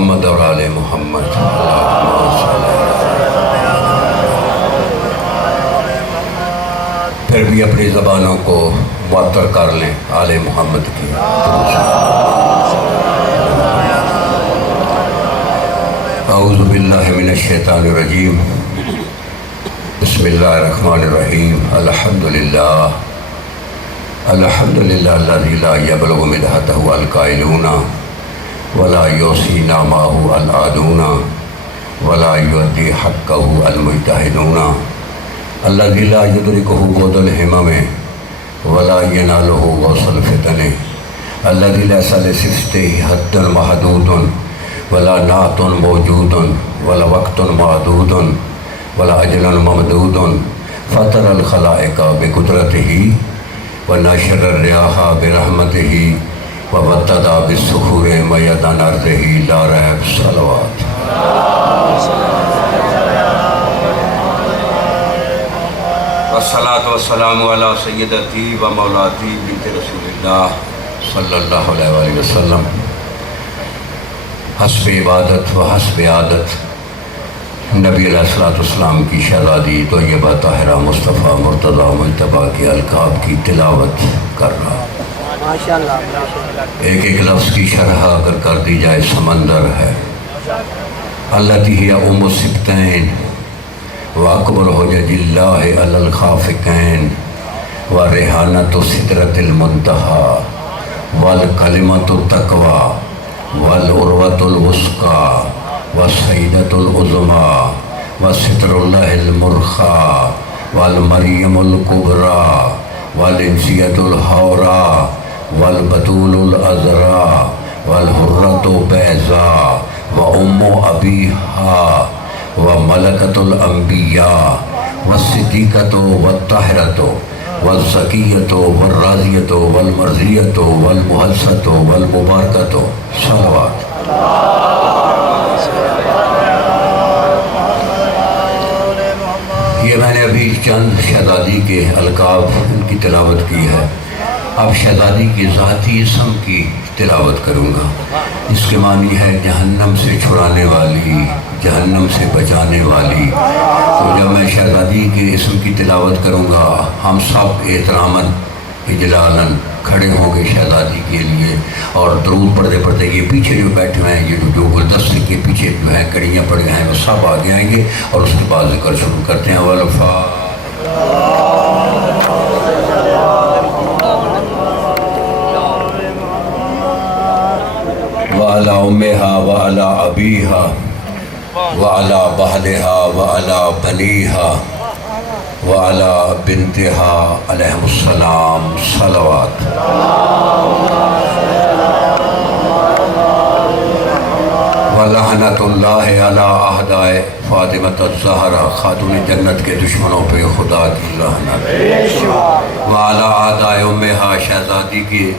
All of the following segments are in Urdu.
محمد اور آل محمد۔ پھر بھی اپنی زبانوں کو معطر کر لیں آل محمد کی۔ اعوذ باللہ من الشیطان الرجیم، بسم اللہ الرحمن الرحیم۔ الحمدللہ الذی لا یبلغ مدحتہ القائلون ولا یوصی نامہ العادون ولا یؤدی حقہ المجتہدون الذی لا یدرکہ بعد الہمم ولا ینالہ غوث الفتن الذی لیس لصفتہ حد محدود ولا نعت موجود ولا وقت معدود ولا اجل ممدود فطر الخلائق بقدرتہ ونشر الریاح برحمتہ وابتدأ بالسحور میدان ارضہ لا ریب صلوات۔ والصلاة والسلام علی سیدتی و مولاتی بنت رسول اللہ صلی اللہ علیہ وآلہ وسلم۔ حسب عبادت و حسب عادت نبی علیہ السلام کی شہزادی طیبہ طاہرہ مصطفیٰ مرتضیٰ مجتبیٰ کے القاب کی تلاوت کر رہا۔ ایک ایک لفظ کی شرح اگر کر دی جائے سمندر ہے۔ التی ہی ام السبتین واکبر حجج اللہ علی الخافقین وریحانۃ سدرۃ المنتہی والکلمۃ التقوی والعروۃ الوثقی والسیدۃ العظمی وستر اللہ المرخی والمریم الکبریٰ والانسیۃ الحوریٰ والبتول العذراء والحرۃ بیضاء وام ابیہا وملکۃ الانبیاء والصدیقۃ والطاہرۃ والزکیۃ والراضیۃ والمرضیۃ والمحسۃ والمبارکۃ صلوات۔ یہ میں نے ابھی چند شہزادی کے القاب ان کی تلاوت کی ہے۔ اب شہزادی کی ذاتی اسم کی تلاوت کروں گا، اس کے معنی ہے جہنم سے چھڑانے والی، جہنم سے بچانے والی۔ تو جب میں شہزادی کے اسم کی تلاوت کروں گا، ہم سب احتراماً اجلالً کھڑے ہوں گے شہزادی کے لیے، اور درود پڑھتے پڑھتے یہ پیچھے جو بیٹھے ہیں، یہ جو گلدستے کے پیچھے جو ہیں کڑیاں پڑ گئے ہیں، وہ سب آگے آئیں گے اور اس کے بعد ذکر شروع کرتے ہیں۔ وعلی امہا وعلی ابیہا وعلی بہلہا وعلی بنیہا وعلی بنتہا علیہم السلام صلوات۔ ولعنۃ اللہ علی اعداء فاطمۃ الزہرا، خاتون جنت کے دشمنوں پہ خدا کی لعنت۔ وعلی اعداء امہا، شہزادی کے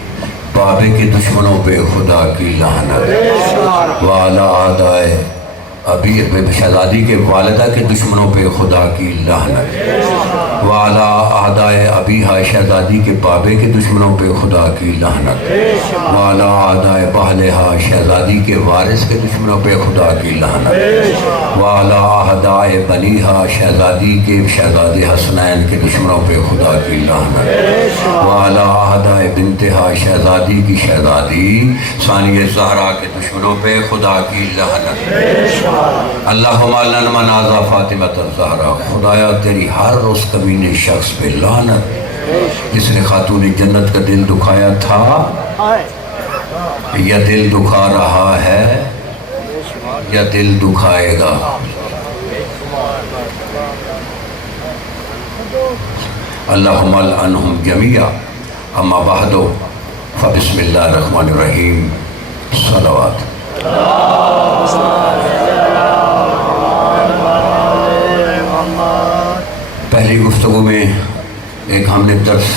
بابے کے دشمنوں پہ خدا کی لعنت۔ وعلی اعداء ابی، شہزادی کے والدہ کے دشمنوں پہ خدا کی لعنت۔ وعلی اعداء ابیہا، شہزادی کے بابے کے دشمنوں پہ خدا کی لعنت۔ وعلی اعداء بہلہا، شہزادی کے وارث کے دشمنوں پہ خدا کی لعنت۔ وعلی اعداء بنیہا، شہزادی کے شہزادے حسنین کے دشمنوں پہ خدا کی لعنت۔ وعلی اعداء بنتہا، شہزادی کی شہزادی ثانیہ زہرا کے دشمنوں پہ خدا کی لعنت۔ اللہم لعن من آذی فاطمۃ الزہرا، خدایا تیری ہر اس کمینے شخص پہ لعنت جس نے خاتون جنت کا دل دکھایا تھا یا دل دکھا رہا ہے یا دل دکھائے گا۔ اللہم لعنہم جمیعا، اما بعد فبسم اللہ الرحمن الرحیم، صلوات۔ پہلی گفتگو میں ایک ہم نے درس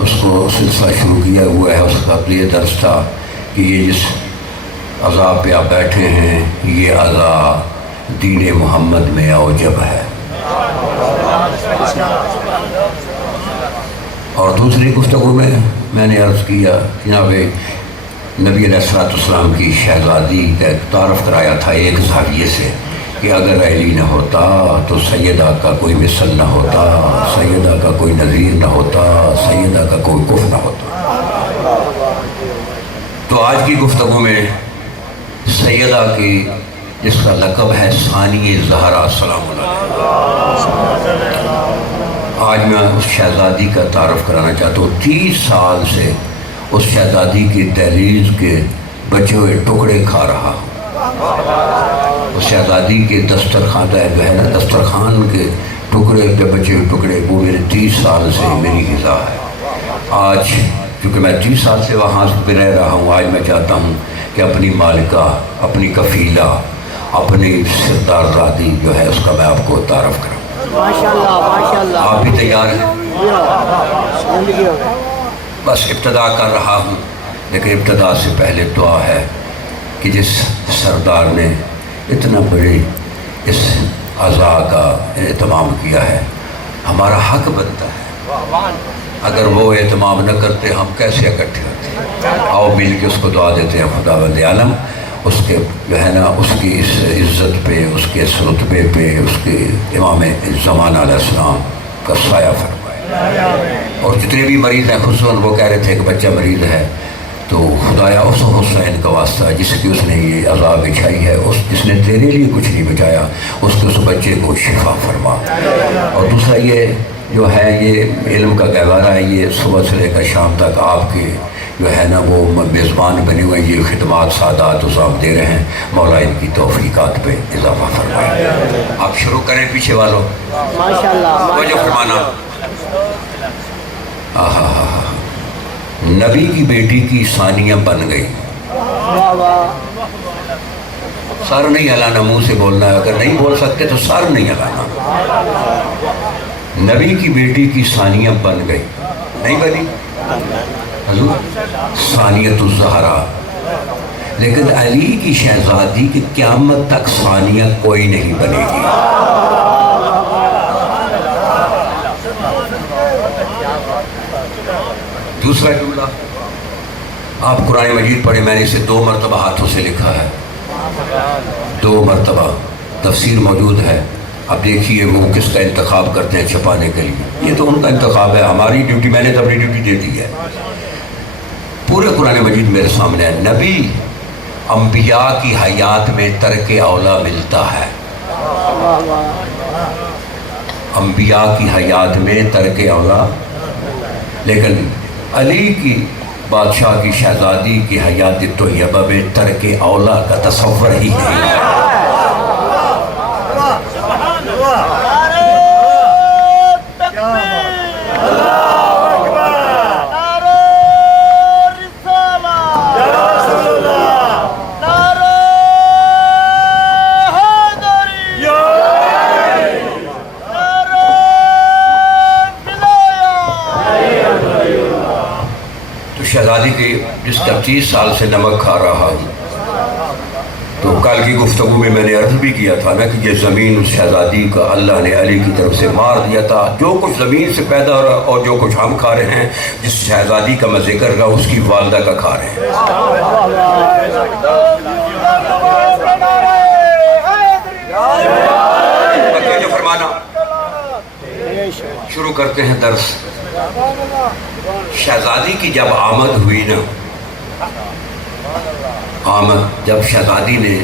اس کو سلسلہ شروع کیا ہوا ہے، اس کا یہ درس تھا کہ یہ جس عذاب پہ آپ بیٹھے ہیں یہ عذاب دین محمد میں اوجب ہے۔ اور دوسری گفتگو میں نے عرض کیا جناب نبی علیہ السلام کی شہزادی کا تعارف کرایا تھا ایک زاویے سے کہ اگر علی نہ ہوتا تو سیدہ کا کوئی مثل نہ ہوتا، سیدہ کا کوئی نظیر نہ ہوتا، سیدہ کا کوئی کف نہ ہوتا۔ تو آج کی گفتگو میں سیدہ کی جس کا لقب ہے ثانی زہرا سلام علیہ، آج میں اس شہزادی کا تعارف کرانا چاہتا ہوں۔ 30 سال سے اس شہزادی کی دہلیز کے بچے ہوئے ٹکڑے کھا رہا ہوں۔ اس شہزادی کے دسترخوان جو ہے نا، دسترخوان کے ٹکڑے پہ بچے ہوئے ٹکڑے، وہ میرے 30 سال سے میری غذا ہے۔ آج چونکہ میں 30 سال سے وہاں پہ رہ رہا ہوں، آج میں چاہتا ہوں کہ اپنی مالکہ، اپنی کفیلہ، اپنی سردارزادی جو ہے اس کا میں آپ کو تعارف کروں۔ ماشاءاللہ ماشاءاللہ، آپ بھی تیار ہیں؟ بس ابتدا کر رہا ہوں، لیکن ابتدا سے پہلے دعا ہے کہ جس سردار نے اتنا بڑی اس عزا کا اہتمام کیا ہے، ہمارا حق بنتا ہے۔ اگر وہ اہتمام نہ کرتے ہم کیسے اکٹھے ہوتے؟ آؤ مل کے اس کو دعا دیتے ہیں، خداوند عالم اس کے جو ہے نا، اس کی اس عزت پہ، اس کے اس رتبے پہ، اس کے امام زمانہ علیہ السلام کا سایہ فرمائے۔ اور جتنے بھی مریض ہیں، خصوصاً وہ کہہ رہے تھے کہ بچہ مریض ہے، تو خدایا اس حسین کا واسطہ جس کی اس نے یہ عذاب بچھائی ہے، جس نے تیرے لیے کچھ نہیں بچایا، اس کے اس بچے کو شفا فرما۔ اور دوسرا یہ جو ہے، یہ علم کا گہوارہ ہے، یہ صبح سے لے کر شام تک آپ کے جو ہے نا وہ میزبان بنے ہوئے، یہ خدمات سعادات آپ دے رہے ہیں، مولا ان کی توفیقات پہ اضافہ فرمائے۔ آپ شروع کریں پیچھے والوں، ماشاءاللہ وہ جو فرمانا۔ نبی کی بیٹی کی ثانیہ بن گئی۔ واہ واہ، سر نہیں ہلانا، منہ سے بولنا ہے، اگر نہیں بول سکتے تو سر نہیں ہلانا۔ نبی کی بیٹی کی ثانیہ بن گئی، نہیں بنی حضور ثانیۃ الزہرا، لیکن علی کی شہزادی کی قیامت تک ثانیہ کوئی نہیں بنے گی۔ دوسرا جملہ آپ قرآن مجید پڑھیں، میں نے اسے 2 مرتبہ ہاتھوں سے لکھا ہے، 2 مرتبہ، تفسیر موجود ہے۔ اب دیکھیے وہ کس کا انتخاب کرتے ہیں چھپانے کے لیے، یہ تو ان کا انتخاب ہے، ہماری ڈیوٹی، میں نے تو اپنی ڈیوٹی دے دی ہے۔ پورے قرآن مجید میرے سامنے ہے، نبی انبیاء کی حیات میں ترک اولا ملتا ہے، انبیاء کی حیات میں ترک اولا، لیکن علی کی بادشاہ کی شہزادی کی حیات طیبہ میں ترک اولا کا تصور ہی نہیں ہے۔ شہزادی کی جس 30 سال سے نمک کھا رہا ہوں، تو کل کی گفتگو میں نے عرض بھی کیا تھا نا کہ یہ زمین اس شہزادی کا اللہ نے علی کی طرف سے مار دیا تھا۔ جو کچھ زمین سے پیدا ہو رہا اور جو کچھ ہم کھا رہے ہیں، جس شہزادی کا میں ذکر رہا اس کی والدہ کا کھا رہے ہیں۔ جو فرمانا شروع کرتے ہیں درس۔ شہزادی کی جب آمد ہوئی نا، جب شہزادی نے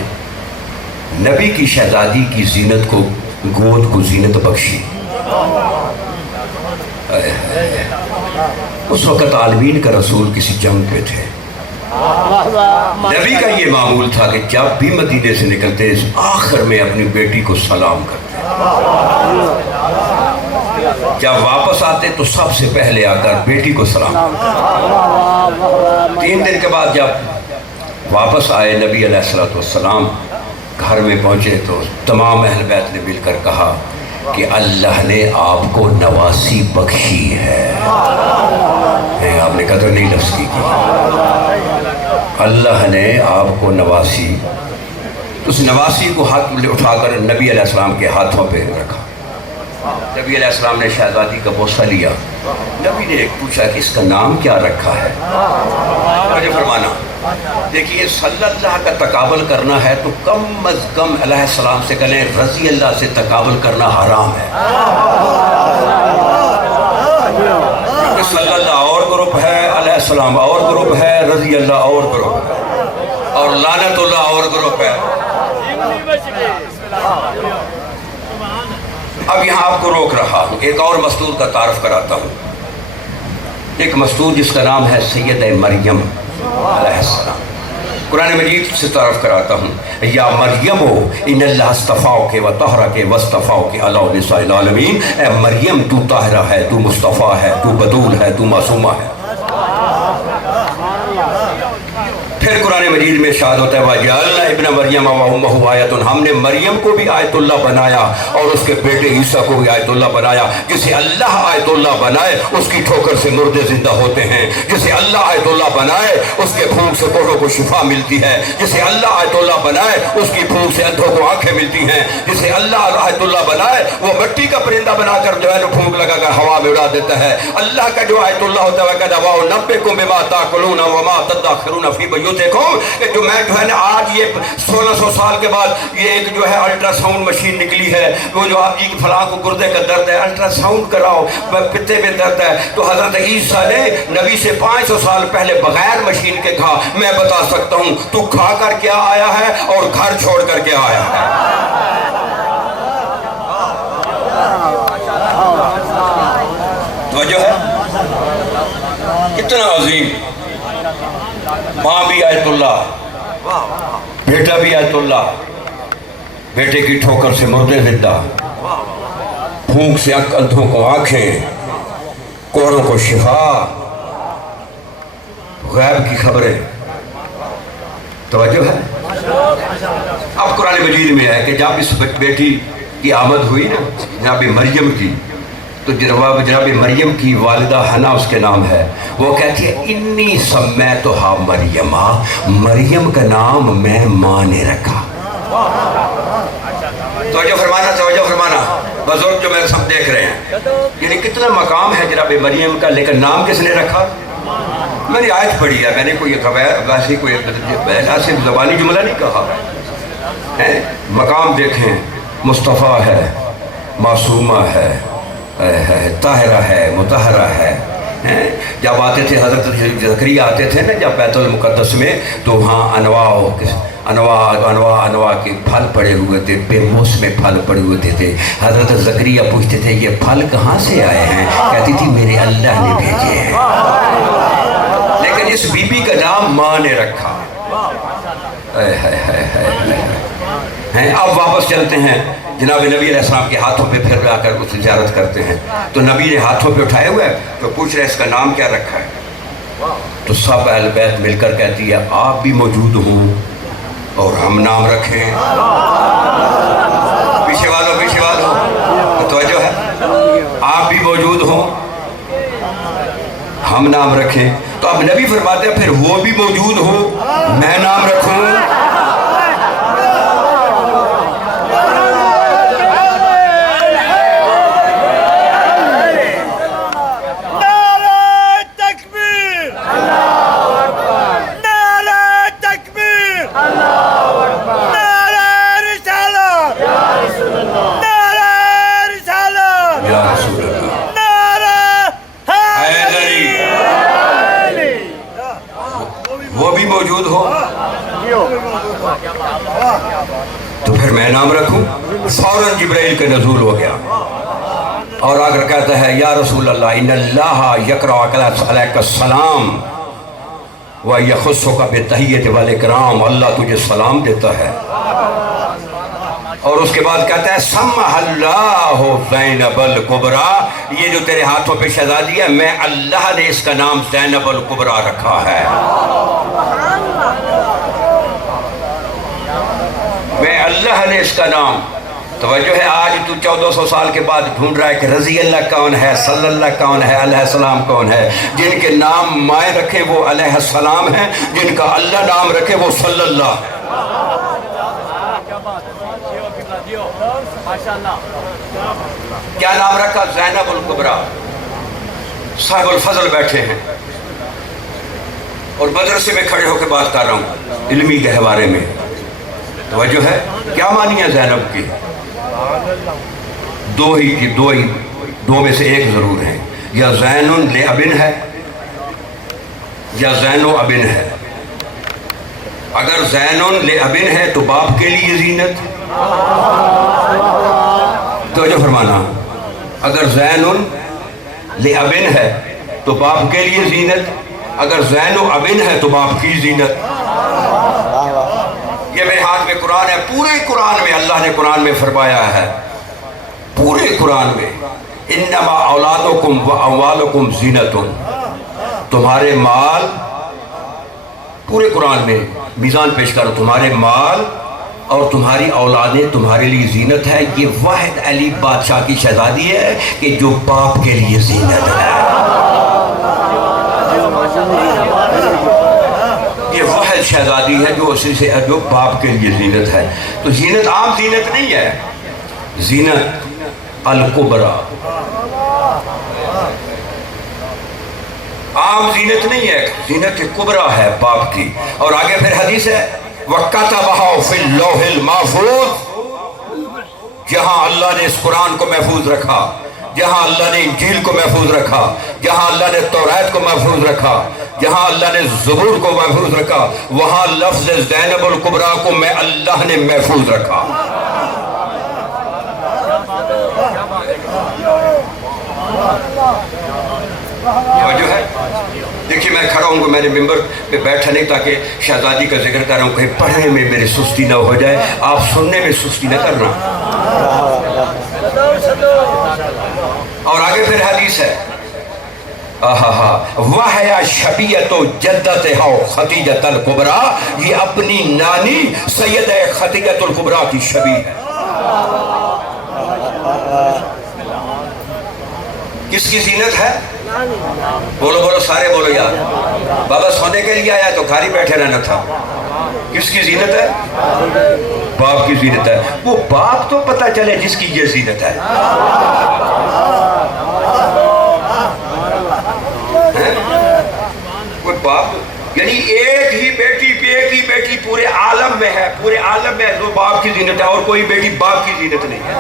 نبی کی شہزادی کی زینت کو، گود کو زینت بخشی، اس وقت عالمین کا رسول کسی جنگ پہ تھے۔ نبی کا یہ معمول تھا کہ جب بھی مدینے سے نکلتے آخر میں اپنی بیٹی کو سلام کرتے، جب واپس آتے تو سب سے پہلے آ کر بیٹی کو سلام کرتے۔ 3 دن کے بعد جب واپس آئے نبی علیہ السلام، گھر میں پہنچے تو تمام اہل بیت نے مل کر کہا کہ اللہ نے آپ کو نواسی بخشی ہے۔ آپ نے قدر نہیں لفظ کی، اللہ نے آپ کو نواسی، اس نواسی کو ہاتھ اٹھا کر نبی علیہ السلام کے ہاتھوں پہ رکھا۔ نبی علیہ السلام نے شہزادی کا بوسہ لیا، نبی نے پوچھا کہ اس کا نام کیا رکھا ہے؟ مجھے فرمانا دیکھیے صلی اللہ کا تقابل کرنا ہے تو کم از کم علیہ السلام سے کہیں رضی اللہ سے تقابل کرنا حرام ہے. صلی اللہ اور گروپ ہے، علیہ السلام اور گروپ ہے، رضی اللہ اور گروپ ہے، اور لعنت اللہ اور گروپ ہے. اب یہاں آپ کو روک رہا ہوں، ایک اور مستور کا تعارف کراتا ہوں. ایک مستور جس کا نام ہے سید مریم علیہ السلام. قرآن مجید سے تعارف کراتا ہوں. یا مریم ان اللہ اصطفاک و طہرک و اصطفاک علی نساء العالمین. اے مریم تو طاہرہ ہے، تو مصطفیٰ ہے، تو بدول ہے، تو معصومہ ہے. پھر قرآن مجید میں ارشاد ہوتا ہے وَجَعَلْنَا ابْنَ مَرْيَمَ وَأُمَّهُ آیَةٌ. ہم نے مریم کو بھی آیت اللہ بنایا اور اس کے بیٹے عیسیٰ کو بھی آیت اللہ بنایا. جسے اللہ آیت اللہ بنائے اس کی ٹھوکر سے مردے زندہ ہوتے ہیں. جسے اللہ آیت اللہ بنائے اس کے پھونک سے کوڑوں کو شفا ملتی ہے. جسے اللہ آیت اللہ بنائے اس کی پھونک سے اندھوں کو آنکھیں ملتی ہیں. جسے اللہ آیت اللہ بنائے وہ مٹی کا پرندہ بنا کر جو ہے پھونک لگا کر ہوا میں اڑا دیتا ہے. اللہ کا جو آیت اللہ ہوتا ہے وَقَدْ وَنَبِّئْكُم بِمَا تَأْكُلُونَ وَمَا تَدَّخِرُونَ فِي بُيُوتِكُم. کہ جو میں جو ہے نا آج یہ 1600 سال کے بعد یہ ایک جو ہے الٹرا ساؤنڈ مشین نکلی ہے. وہ جو آپ جی کی فلاں کو گردے کا درد ہے الٹرا ساؤنڈ کراؤ، پتے میں درد ہے. تو حضرت عیسیٰ نے نبی سے 500 سال پہلے بغیر مشین کے کہا میں بتا سکتا ہوں تو کھا کر کیا آیا ہے اور گھر چھوڑ کر کیا آیا ہے. توجہ ہے کتنا عظیم. ماں بھی آیت اللہ، بیٹا بھی آیت اللہ. بیٹے کی ٹھوکر سے مردے زندہ، پھونک سے اندھوں کو آنکھیں، کوڑوں کو شفا، غیب کی خبریں. توجہ ہے. اب قرآن مجید میں ہے کہ جب اس بیٹی کی آمد ہوئی نا جناب مریم کی، تو جناب مریم کی والدہ حنا اس کے نام ہے. وہ کہتی ہے انی سمیتہا مریمہ، مریم کا نام میں ماں نے رکھا. توجہ فرمانا، توجہ فرمانا. بزرگ جو میرے سب دیکھ رہے ہیں یعنی کتنا مقام ہے جناب مریم کا، لیکن نام کس نے رکھا؟ میں نے آیت پڑھی ہے، میں نے کوئی ویسی کوئی ایسے زبانی جملہ نہیں کہا. مقام دیکھیں، مصطفیٰ ہے، معصومہ ہے، طاہرہ ہے، مطہرہ ہے. جب آتے تھے حضرت زکریا آتے تھے نا جب بیت المقدس میں، تو وہاں انواع کے پھل پڑے ہوئے تھے، بے موسم پھل پڑے ہوئے تھے. حضرت زکریا پوچھتے تھے یہ پھل کہاں سے آئے ہیں؟ کہتی تھی میرے اللہ نے بھیجے ہیں. لیکن اس بی بی کا نام ماں نے رکھا. اب واپس چلتے ہیں. جناب نبی علیہ السلام کے ہاتھوں پہ پھر آ کر اس زیارت کرتے ہیں تو نبی نے ہاتھوں پہ اٹھائے ہوئے تو پوچھ رہے اس کا نام کیا رکھا ہے. تو سب اہل بیت مل کر کہتی ہے آپ بھی موجود ہوں اور ہم نام رکھیں. پیچھے والوں توجہ ہے. آپ بھی موجود ہوں ہم نام رکھیں. تو اب نبی فرماتے ہیں پھر وہ بھی موجود ہو میں نام رکھوں. موجود ہو تو پھر میں نام رکھوں. فوراً جبرائیل کا نزول ہو گیا اور آ کر کہتا ہے یا رسول اللہ ان اللہ یقرأ علیک السلام ویخصک بالتحیۃ والاکرام. اللہ تجھے سلام دیتا ہے. اور اس کے بعد کہتا ہے سمح اللہ زینب الکبریٰ. یہ جو تیرے ہاتھوں پہ شہزادی ہے میں اللہ نے اس کا نام زینب الکبریٰ رکھا ہے. میں اللہ نے اس کا نام. توجہ ہے آج تو 1400 سال کے بعد ڈھونڈ رہا ہے کہ رضی اللہ کون ہے، صلی اللہ کون ہے، علیہ السلام کون ہے. جن کے نام مائیں رکھے وہ علیہ السلام ہیں، جن کا اللہ نام رکھے وہ صلی اللہ ہے. کیا نام رکھا؟ زینب الکبریٰ. صاحب الفضل بیٹھے ہیں. اور مدرسے میں کھڑے ہو کے بات کر رہا ہوں علمی گہوارے میں. توجہ ہے؟ کیا مانی ہے زینب کی؟ دو میں سے ایک ضرور ہے، یا زین لابن ہے یا زین و ابن ہے. اگر زین لابن ہے تو باپ کے لیے زینت، توجہ فرمانا، اگر زین لابن ہے تو باپ کے لیے زینت، اگر زین و ابن ہے تو باپ کی زینت. یہ میرے ہاتھ میں قرآن ہے، پورے قرآن میں اللہ نے قرآن میں فرمایا ہے، پورے قرآن میں انما اولادکم و اموالکم زینت، تمہارے مال، پورے قرآن میں میزان پیش کرو، تمہارے مال اور تمہاری اولادیں تمہارے لیے زینت ہے. یہ واحد علی بادشاہ کی شہزادی ہے کہ جو باپ کے لیے زینت ہے. یہ واحد شہزادی ہے جو باپ کے لیے زینت ہے. تو زینت عام زینت نہیں ہے، زینت الکبریٰ، عام زینت نہیں ہے، زینت کبریٰ ہے باپ کی. اور آگے پھر حدیث ہے وَكَتَبَهَا فِي اللَّوْحِ الْمَحْفُوظ، جہاں اللہ نے اس قرآن کو محفوظ رکھا، جہاں اللہ نے انجیل کو محفوظ رکھا، جہاں اللہ نے توریت کو محفوظ رکھا، جہاں اللہ نے زبور کو محفوظ رکھا، وہاں لفظ زینب الکبریٰ کو میں اللہ نے محفوظ رکھا. جو ہے دیکھیے میں کھڑا ہوں گا، میں نے ممبر پہ بیٹھا نہیں تاکہ شہزادی کا ذکر کر رہا ہوں، کہیں پڑھنے میں میرے سستی نہ ہو جائے، آپ سننے میں سستی نہ کرنا. اور آگے پھر حدیث ہے وَحَيَا شَبِيَّةُ جَدَّتِهَا خَدِیجَةَ الْکُبریٰ، یہ اپنی نانی سیدہ خدیجہ الکبریٰ کی شبیہ ہے. کس کی زینت ہے؟ بولو بولو سارے بولو یار. بابا سونے کے لیے آیا تو گھر ہی بیٹھے رہنا تھا. کس کی زینت ہے؟ باپ کی زینت ہے. وہ باپ تو پتہ چلے جس کی یہ زینت ہے. کوئی باپ یعنی ایک ہی بیٹی پورے عالم میں ہے، پورے عالم میں جو باپ کی زینت ہے، اور کوئی بیٹی باپ کی زینت نہیں ہے.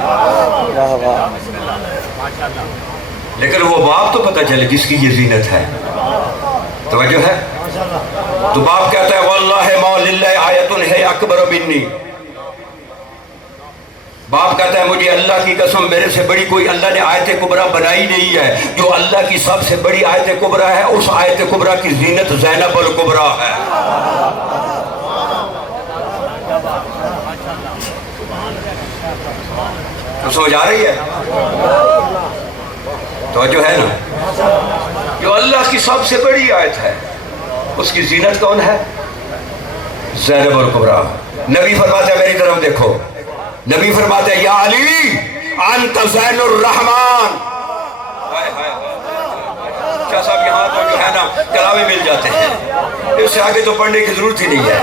لیکن وہ باپ تو پتہ چلے جس کی یہ زینت ہے. توجہ ہے؟ تو باپ کہتا ہے واللہ ما للہ آیت ہے اکبر منی. باپ کہتا ہے مجھے اللہ کی قسم میرے سے بڑی کوئی اللہ نے آیت کبریٰ بنائی نہیں ہے. جو اللہ کی سب سے بڑی آیت کبریٰ ہے، اس آیت کبریٰ کی زینت زینب الکبریٰ ہے. تو سمجھ آ رہی ہے؟ توجہ ہے نا؟ جو اللہ کی سب سے بڑی آیت ہے اس کی زینت کون ہے؟ زینب الکبریٰ. نبی فرماتے ہیں میری طرف دیکھو، نبی فرماتے ہیں یا علی انت زین الرحمن. کیا صاحب یہاں تو جو ہے نا کلامیں مل جاتے ہیں، اس سے آگے تو پڑھنے کی ضرورت ہی نہیں ہے.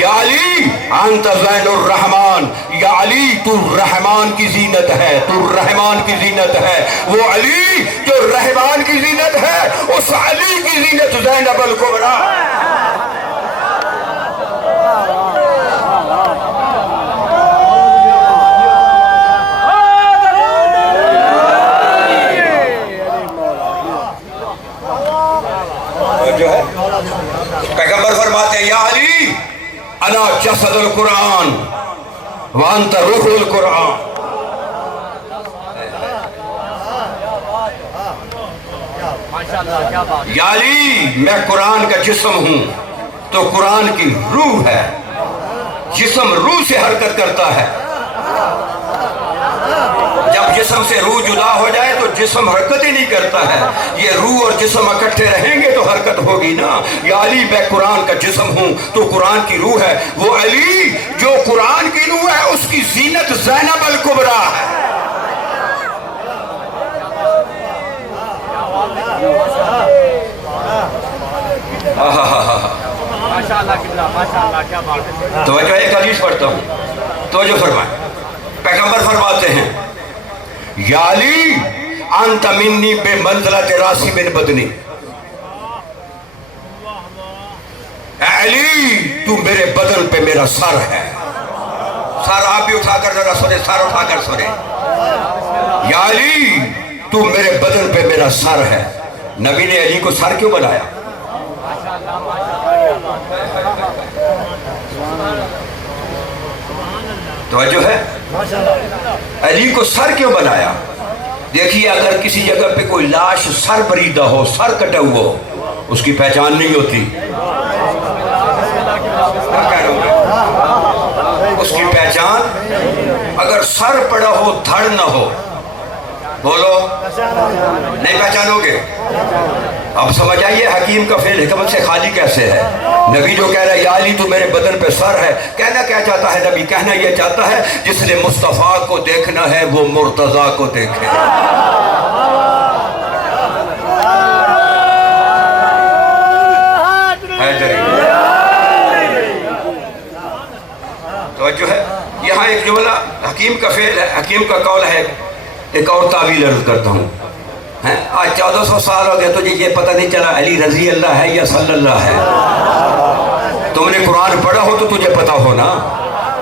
یا علی انت زین الرحمن، یا علی تو رحمان کی زینت ہے، تو رحمان کی زینت ہے. وہ علی جو رحمان کی زینت ہے، اس علی کی زینت زینب الکبریٰ. جو ہے پیغمبر فرماتے ہیں یا علی انا جسد القرآن وانت روح القرآن. یا علی میں قرآن کا جسم ہوں تو قرآن کی روح ہے. جسم روح سے حرکت کرتا ہے. جب جسم سے روح جدا ہو جائے تو جسم حرکت ہی نہیں کرتا ہے. یہ روح اور جسم اکٹھے رہیں گے تو حرکت ہوگی نا. یا علی میں قرآن کا جسم ہوں تو قرآن کی روح ہے. وہ علی جو قرآن کی روح ہے اس کی زینت زینب الکبریٰ ہے. توجہ ایک حدیث پڑھتا ہوں، توجہ فرمائیں. پیغمبر فرماتے ہیں یا علی انت منی بے منزلت راسی بن بدنی. اے علی تو میرے بدن پہ میرا سر ہے. سر آپ بھی اٹھا کر ذرا سنے, سر اٹھا کر سنے. یا علی تو میرے بدن پہ میرا سر ہے. نبی نے علی کو سر کیوں بنایا؟ توجہ ہے؟ علی کو سر کیوں بنایا؟ دیکھیے اگر کسی جگہ پہ کوئی لاش سر بریدہ ہو, سر کٹا ہوا ہو, اس کی پہچان نہیں ہوتی. کیا کہہ رہا ہوں میں؟ اس کی پہچان, اگر سر پڑا ہو دھڑ نہ ہو, بولو نہیں پہچانو گے. اب سمجھ آئیے حکیم کا فعل حکمت سے خالی کیسے ہے. نبی جو کہہ رہا ہے یا علی تو میرے بدن پہ سر ہے, کہنا کیا چاہتا ہے نبی؟ کہنا یہ چاہتا ہے جس نے مصطفیٰ کو دیکھنا ہے وہ مرتضیٰ کو دیکھے. توجہ ہے. یہاں ایک جملہ حکیم کا فعل ہے, حکیم کا قول ہے. ایک اور تعویل عرض کرتا ہوں. آج 1400 سال ہو گئے تجھے یہ پتہ نہیں چلا علی رضی اللہ ہے یا صلی اللہ ہے. تم نے قرآن پڑھا ہو تو تجھے پتہ ہو نا,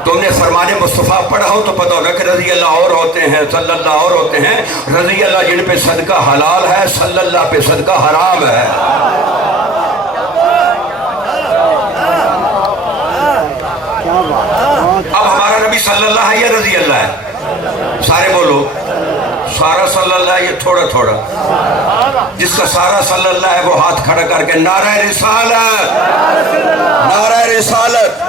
تم نے فرمان مصطفیٰ پڑھا ہو تو پتہ ہونا کہ رضی اللہ اور ہوتے ہیں, صلی اللہ اور ہوتے ہیں. رضی اللہ جن پہ صدقہ حلال ہے, صلی اللہ پہ صدقہ حرام ہے. اب ہمارا نبی صلی اللہ ہے یا رضی اللہ ہے؟ سارے بولو. سارا صلی اللہ ہے یا تھوڑا تھوڑا؟ جس کا سارا صلی اللہ ہے وہ ہاتھ کھڑا کر کے نعرہ رسالت, نعرہ رسالت.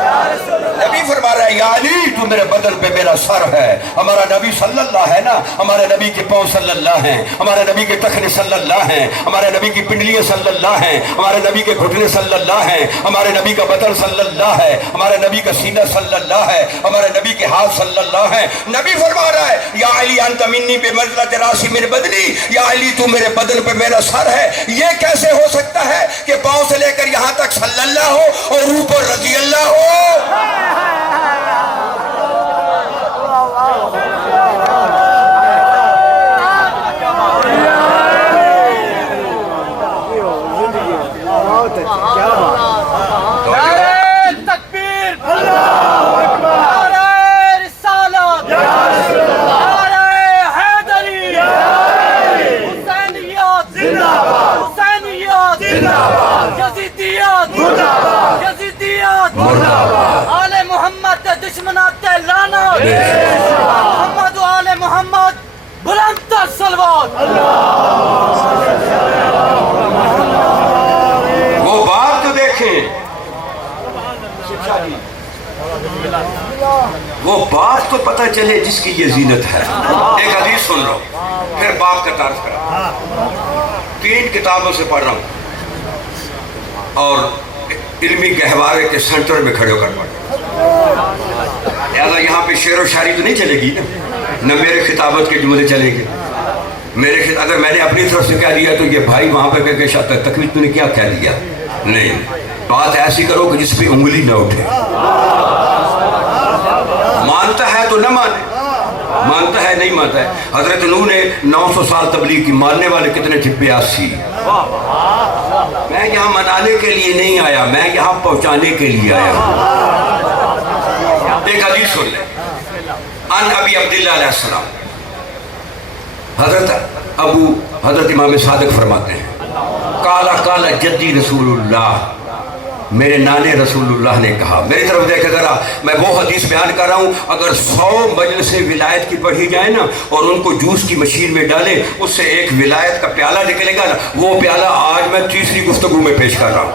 نبی فرما رہا ہے یا علی تو میرے بدن پہ میرا سر ہے. ہمارا نبی صلی اللہ ہے نا, ہمارے نبی کے پاؤں صلی اللہ ہیں, ہمارے نبی کے ٹخنے صلی اللہ ہیں, ہمارے نبی کی پنڈلیاں صلی اللہ ہیں, ہمارے نبی کے گھٹنے صلی اللہ ہیں, ہمارے نبی کا بدن صلی اللہ ہے, ہمارے نبی کا سینہ صلی اللہ ہے, ہمارے نبی کے ہاتھ صلی اللہ ہیں. نبی فرما رہا ہے یا علی انت منی بمنزلۃ راسی من بدنی, یا علی تو میرے بدن پہ میرا سر ہے. یہ کیسے ہو سکتا ہے کہ پاؤں سے لے کر یہاں تک صلی اللہ ہو اور روح پر رضی اللہ ہو؟ آل محمد تے دشمنات تے لعنت, محمد و آل محمد بلند تر صلوات. وہ بات تو دیکھیں, وہ بات تو پتہ چلے جس کی یہ زینت ہے. ایک حدیث سن لو پھر باپ کا تعارف کرا. 3 کتابوں سے پڑھ رہا ہوں اور علمی گہوارے کے سینٹر میں کھڑے ہو کر پڑھا. لہٰذا یہاں پہ شعر و شاعری تو نہیں چلے گی نا, نہ میرے خطابت کے جملے چلے گے. اگر میں نے اپنی طرف سے کہہ دیا تو یہ بھائی وہاں پہ کہہ کے تکلیف تو نے کیا کہہ دیا. نہیں, بات ایسی کرو کہ جس پہ انگلی نہ اٹھے. مانتا ہے تو نہ مانے, مانتا ہے نہیں مانتا ہے. حضرت نوح نے 900 سال تبلیغ کی, ماننے والے کتنے تھے؟ 82. میں یہاں منانے کے لیے نہیں آیا, میں یہاں پہنچانے کے لیے آیا ہوں. ایک حدیث سن لیں. ان ابی عبداللہ علیہ السلام, حضرت امام صادق فرماتے ہیں کالا کالا جدی رسول اللہ, میرے نانے رسول اللہ نے کہا. میری طرف دیکھے ذرا, میں وہ حدیث بیان کر رہا ہوں. اگر 100 مجلس ولایت کی پڑھی جائے نا اور ان کو جوس کی مشین میں ڈالیں, اس سے ایک ولایت کا پیالہ نکلے گا نا, وہ پیالہ آج میں تیسری گفتگو میں پیش کر رہا ہوں.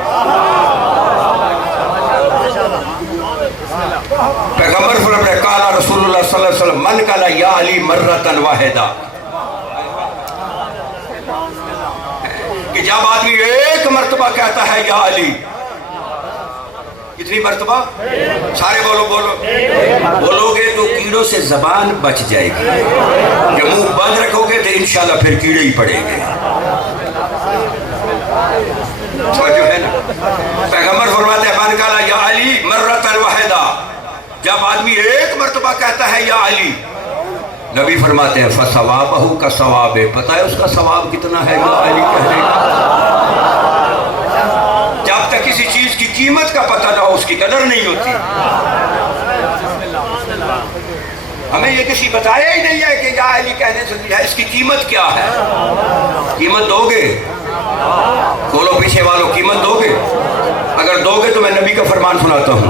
پیغمبر فرماتے ہیں کالا رسول اللہ صلی اللہ علیہ وسلم من کالا یا علی مرتن واحدہ, کہ جب آدمی ایک مرتبہ کہتا ہے یا علی, کتنی مرتبہ؟ سارے بولو بولو. بولو گے تو کیڑوں سے زبان بچ جائے گی, جب منہ بند رکھو گے تو انشاءاللہ پھر کیڑے ہی پڑیں گے. جو ہے نا, پیغمبر فرماتے ہیں من قال یا علی مرۃ واحدہ, جب آدمی ایک مرتبہ کہتا ہے یا علی, نبی فرماتے ہیں فثوابہ کا ثواب ہے. پتہ ہے اس کا ثواب کتنا ہے یا علی کہنے کا؟ جب تک کسی چیز کی قیمت کا پتہ نہ ہو اس کی قدر نہیں ہوتی. ہمیں یہ کسی بتایا ہی نہیں ہے کہ یا علی کہنے سے اس کی قیمت کیا ہے. قیمت دو گے؟ کھولو پیچھے والوں، قیمت دو گے؟ اگر دو گے تو میں نبی کا فرمان سناتا ہوں.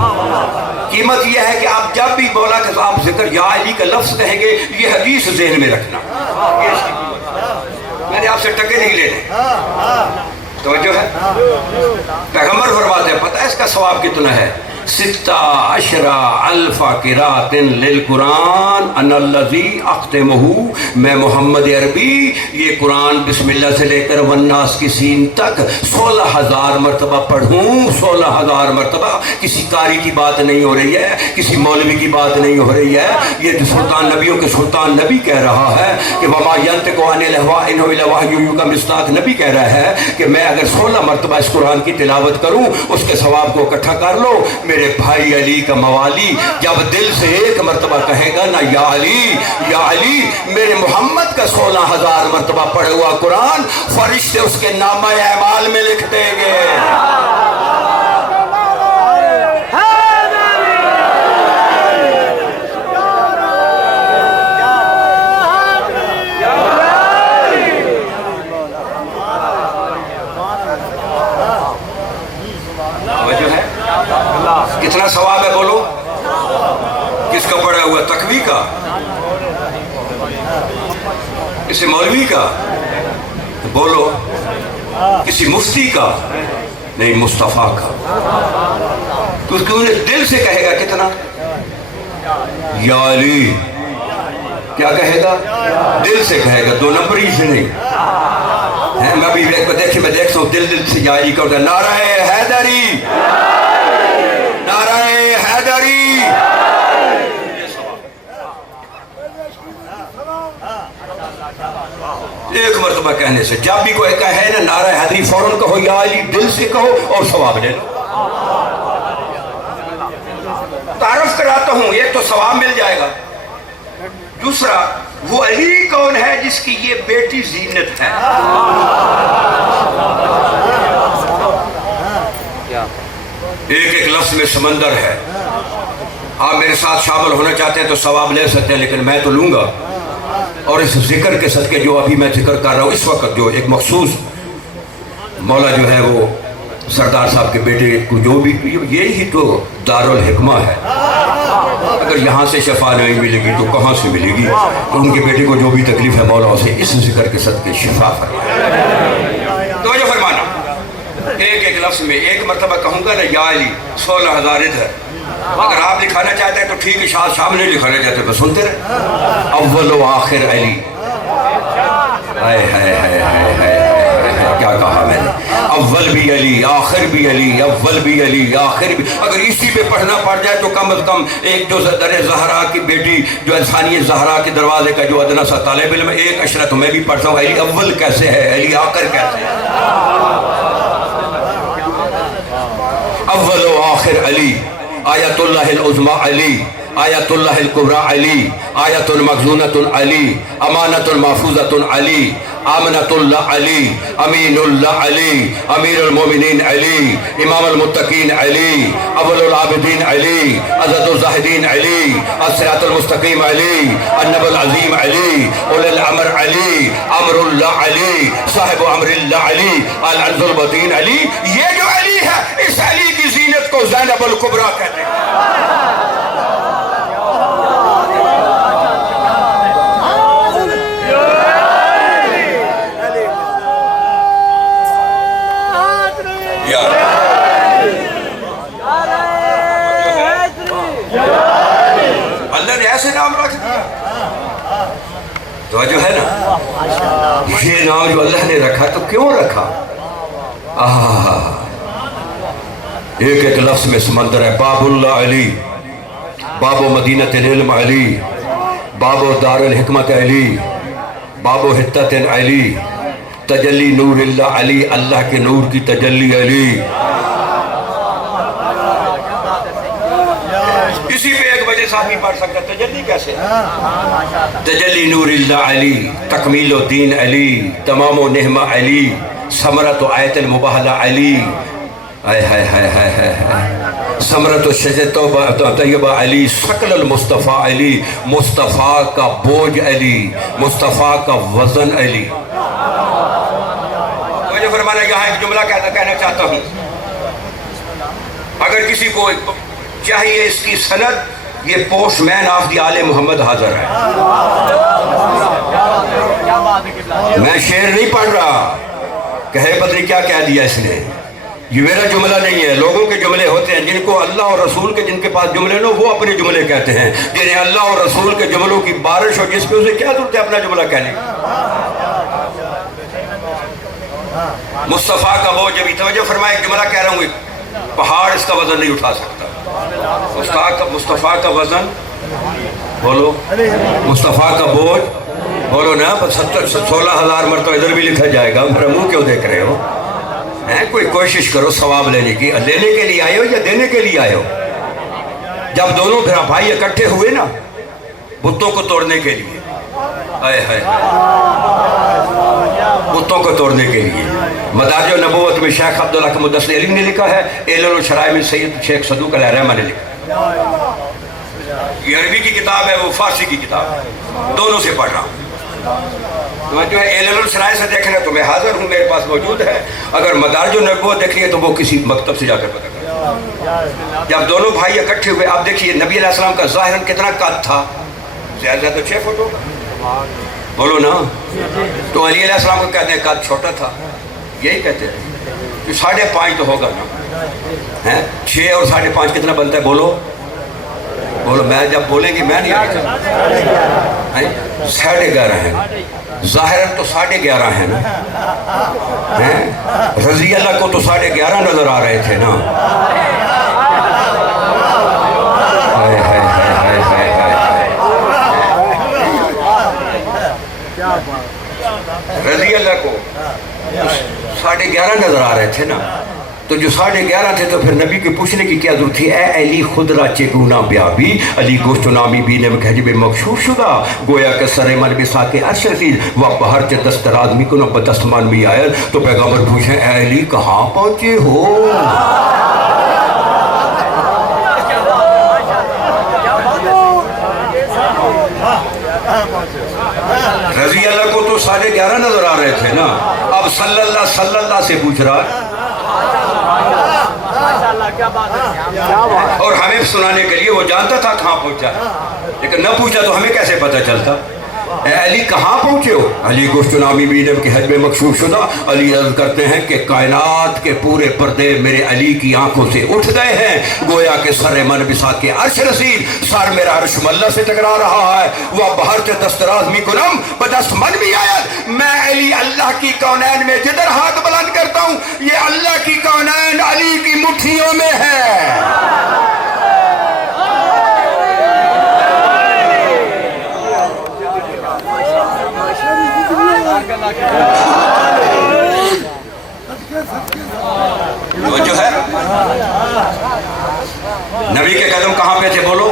قیمت یہ ہے کہ آپ جب بھی مولا کے ساتھ ذکر یا علی کا لفظ کہیں گے یہ حدیث ذہن میں رکھنا. یہ اس کی قیمت. میں نے آپ سے ٹکے نہیں لینے. توجہ ہے؟ پیغمبر فرماتے ہیں پتہ ہے اس کا ثواب کتنا ہے؟ 16,000 قرات للقرآن انا الذی اختمہ. میں محمد عربی یہ قرآن بسم اللہ سے لے کر والناس کی سین تک 16,000 مرتبہ پڑھوں. 16,000 مرتبہ. کسی قاری کی بات نہیں ہو رہی ہے، کسی مولوی کی بات نہیں ہو رہی ہے. یہ سلطان نبیوں کے سلطان نبی کہہ رہا ہے کہ وما ینطق عن الہوا ان هو الا وحی یوحی کا مصداق نبی کہہ رہا ہے کہ میں اگر 16 مرتبہ اس قرآن کی تلاوت کروں اس کے ثواب کو اکٹھا کر لو. میرے بھائی علی کا موالی جب دل سے ایک مرتبہ کہے گا نا یا علی یا علی، میرے محمد کا 16,000 مرتبہ پڑھا ہوا قرآن فرشتے اس کے نامہ اعمال میں لکھ دیں گے. کتنا ثواب ہے بولو؟ کس کا پڑھا ہوا؟ تقوی کا؟ کسی مولوی کا؟ بولو. کسی مفتی کا؟ نہیں، مصطفیٰ کا. تو اس کو انہیں دل سے کہے گا کتنا؟ یا علی. کیا کہے گا؟ دل سے کہے گا، 2 نمبری سے نہیں. میں بھی میں دیکھتا ہوں دل سے یا علی کا ہوتا ہے. نعرہ حیدری، نعرہ حیدری. ایک مرتبہ کہنے سے جب بھی کوئی کہے نا نعرہ حیدری فوراً کہو یا علی، دل سے کہو اور ثواب لے لو. تعارف کراتا ہوں، ایک تو ثواب مل جائے گا، دوسرا وہ علی کون ہے جس کی یہ بیٹی زینت ہے. ایک ایک لفظ میں سمندر ہے. آپ میرے ساتھ شامل ہونا چاہتے ہیں تو ثواب لے سکتے ہیں، لیکن میں تو لوں گا. اور اس ذکر کے صدقے جو ابھی میں ذکر کر رہا ہوں اس وقت، جو ایک مخصوص مولا جو ہے وہ سردار صاحب کے بیٹے کو جو بھی، یہی تو دارالحکمہ ہے. اگر یہاں سے شفا نہیں ملے گی تو کہاں سے ملے گی؟ تو ان کے بیٹے کو جو بھی تکلیف ہے مولا اسے اس ذکر کے صدقے شفا فرمائے. تو جو فرمانا ایک ایک لفظ میں ایک مرتبہ کہوں گا نا یا علی 16,000 ادھر. اگر آپ لکھانا چاہتے ہیں تو ٹھیک ہے، شام نہیں لکھانا چاہتے تو سنتے رہے. اول و آخر علی. ہائے ہائے ہائے ہائے ہائے کیا کہا میں نے؟ اول بھی علی، آخر بھی علی، اول بھی علی، آخر بھی. اگر اسی پہ پڑھنا پڑ جائے تو کم از کم ایک جو در زہرا کی بیٹی جو انسانی زہرا کے دروازے کا جو ادنا سا طالب علم، ایک اشرہ تو میں بھی پڑھتا ہوں. علی اول کیسے ہے؟ علی آخر کیسے ہے؟ اول و آخر علی، آیت اللہ العظمی علی، آیت اللہ الکبریٰ علی، آیت المخزونۃ علی، امانت المحفوظۃ علی، آمنت اللہ علی، امین اللہ علی، امیر المومنین علی، امام المتقین علی، اول العابدین علی، عزت الزاہدین علی، الصراط المستقیم علی، النبی العظیم علی، اولی الامر علی، امر اللہ علی، صاحب امر اللہ علی، العنز البدین علی. یہ جو علی ہے اس علی کی زینت کو زینب الکبریٰ کہتے ہیں. اللہ نے ایسے نام رکھ دیا تو جو ہے نا، یہ نام جو اللہ نے رکھا تو کیوں رکھا؟ ایک ایک لفظ میں سمندر ہے. باب اللہ علی، باب مدینۃ العلم علی، باب دار الحکمت علی، باب حتت علی، تجلی نور اللہ علی، اللہ کے نور کی تجلی علی. اسی پہ ایک وجہ صاحب نہیں پڑھ سکتا تجلی کیسے؟ تجلی نور اللہ علی، تکمیل الدین علی، تمام و نعمہ علی، ثمرۃ آیت المباہلہ علی. آئے ہائے ہائے ہائے ہائے ہائے ثمرۃ الشجر توبہ طیبہ علی ثقل المصطفیٰ علی، مصطفیٰ کا بوجھ علی، مصطفیٰ کا وزن علی۔ مجھے فرمانا یہاں ایک جملہ کہنا چاہتا ہوں، اگر کسی کو چاہیے اس کی سند، یہ پوسٹ مین آف دی آل محمد حاضر ہے۔ میں شعر نہیں پڑھ رہا کہے پتہ کیا کہہ دیا اس نے، یہ میرا جملہ نہیں ہے۔ لوگوں کے جملے ہوتے ہیں جن کو اللہ اور رسول کے، جن کے پاس جملے نہ وہ اپنے جملے کہتے ہیں، جنہیں اللہ اور رسول کے جملوں کی بارش ہو جس پہ اسے کیا ضرورت ہے اپنا جملہ کہنے کی۔ مصطفیٰ کا وہ جب توجہ فرمائے، ایک جملہ کہہ رہا ہوں، پہاڑ اس کا وزن نہیں اٹھا سکتا۔ مصطفیٰ کا وزن بولو، مصطفیٰ کا بوجھ بولو نا، 16,000 مرتبہ ادھر بھی لکھا جائے گا، میرا منہ کیوں دیکھ رہے ہو؟ کوئی کوشش کرو ثواب لینے کی، لینے کے لیے آئے ہو یا دینے کے لیے آئے ہو؟ جب دونوں پھر بھائی اکٹھے ہوئے نا بتوں کو توڑنے کے لیے، آئے ہائے بتوں کو توڑنے کے لیے، مدارج النبوت میں شیخ عبداللہ مدثر علی نے لکھا ہے، علل الشرائع میں سید شیخ صدوق علیہ الرحمہ نے لکھا۔ یہ عربی کی کتاب ہے، وہ فارسی کی کتاب ہے، دونوں سے پڑھ رہا ہوں۔ جو ہے علل الشرائع سے دیکھنا تو میں حاضر ہوں، میرے پاس موجود ہے۔ اگر مدارج النبوت دیکھیے تو وہ کسی مکتب سے جا کر پتہ کریں۔ جب دونوں بھائی اکٹھے ہوئے، آپ دیکھیے نبی علیہ السلام کا ظاہراً کتنا قد تھا؟ زیادہ تو 6 فٹ ہوگا، بولو نا۔ تو علی علیہ السلام کو کہتے ہیں قد چھوٹا تھا، یہی کہتے ہیں کہ 5.5 تو ہوگا نا، 6 اور 5.5 کتنا بنتا ہے؟ بولو بولو، میں جب بولیں گے میں نہیں آگے 11.5 ہیں، ظاہراً تو 11.5 ہیں نا، رضی اللہ کو تو 11.5 نظر آ رہے تھے نا۔ رضی اللہ کو 11.5 نظر آ رہے تھے نا، تو جو 11.5 تھے تو پھر نبی کے پوچھنے کی کیا ضرورت تھی؟ اے علی خود را چگونا بیابی، علی گوشت و نامی بینے میں کہجب مکشوف شدہ، گویا کہ سر من بسا کے عرش رسید، وقت ہر چے دستراز می کنو بدستمان می آئے۔ تو پیغمبر پوچھیں اے علی کہاں پہنچے ہو؟ رضی اللہ کو تو 11.5 نظر آ رہے تھے نا، اب صلی اللہ سے پوچھ رہا ہے، اور ہمیں سنانے کے لیے وہ جانتا تھا کہاں پہنچا، لیکن نہ پوچھا تو ہمیں کیسے پتہ چلتا؟ اے علی کہاں پہنچے ہو؟ علی گوشت نامی بینم کے حجم مکشوف شدہ، علی عرض کرتے ہیں کہ کائنات کے پورے پردے میرے علی کی آنکھوں سے اٹھ گئے ہیں، گویا کہ سر من بسا کے عرش رسید، سر میرا عرش ملہ سے ٹکرا رہا ہے، وہ بہر سے دستراز می کنم بدست من بھی آیت۔ میں علی اللہ کی کونین میں جدھر ہاتھ بلند کرتا ہوں، یہ اللہ کی کونین علی کی مٹھیوں میں ہے۔ وہ جو ہے نبی کے قدم کہاں پہ تھے؟ بولو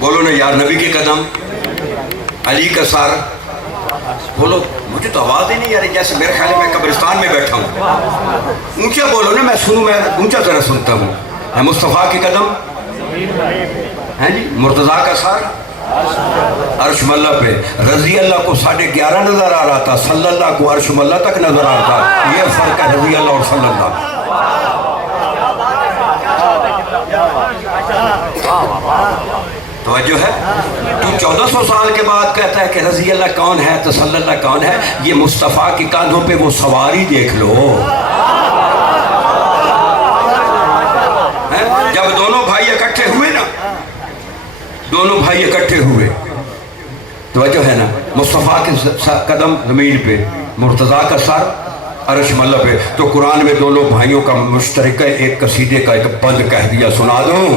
بولو نا یار، نبی کے قدم، علی کا سر، بولو، مجھے تو آواز ہی نہیں آ رہی، جیسے میرے خیال میں قبرستان میں بیٹھا ہوں۔ اونچا بولو نا، میں سنوں، میں اونچا ذرا سنتا ہوں۔ مصطفیٰ کے قدم ہیں جی، مرتضیٰ کا سر عرش ملہ پہ، رضی اللہ کو 11.5 نظر آ رہا تھا، صلی اللہ کو عرش ملہ تک نظر آ رہا تھا۔ یہ فرق ہے رضی اللہ اور صلی اللہ۔ توجہ ہے؟ تو 1400 سال کے بعد کہتا ہے کہ رضی اللہ کون ہے تو صلی اللہ کون ہے؟ یہ مصطفیٰ کی کاندھوں پہ وہ سواری دیکھ لو۔ جب دونوں بھائی اکٹھے ہوئے نا، دونوں بھائی اکٹھے ہوئے، توجہ ہے نا، مصطفیٰ کے قدم زمین پہ، مرتضیٰ کا سر عرش ملہ پہ، تو قرآن میں دونوں بھائیوں کا مشترکہ ایک قصیدے کا ایک بند کہہ دیا، سنا دوں؟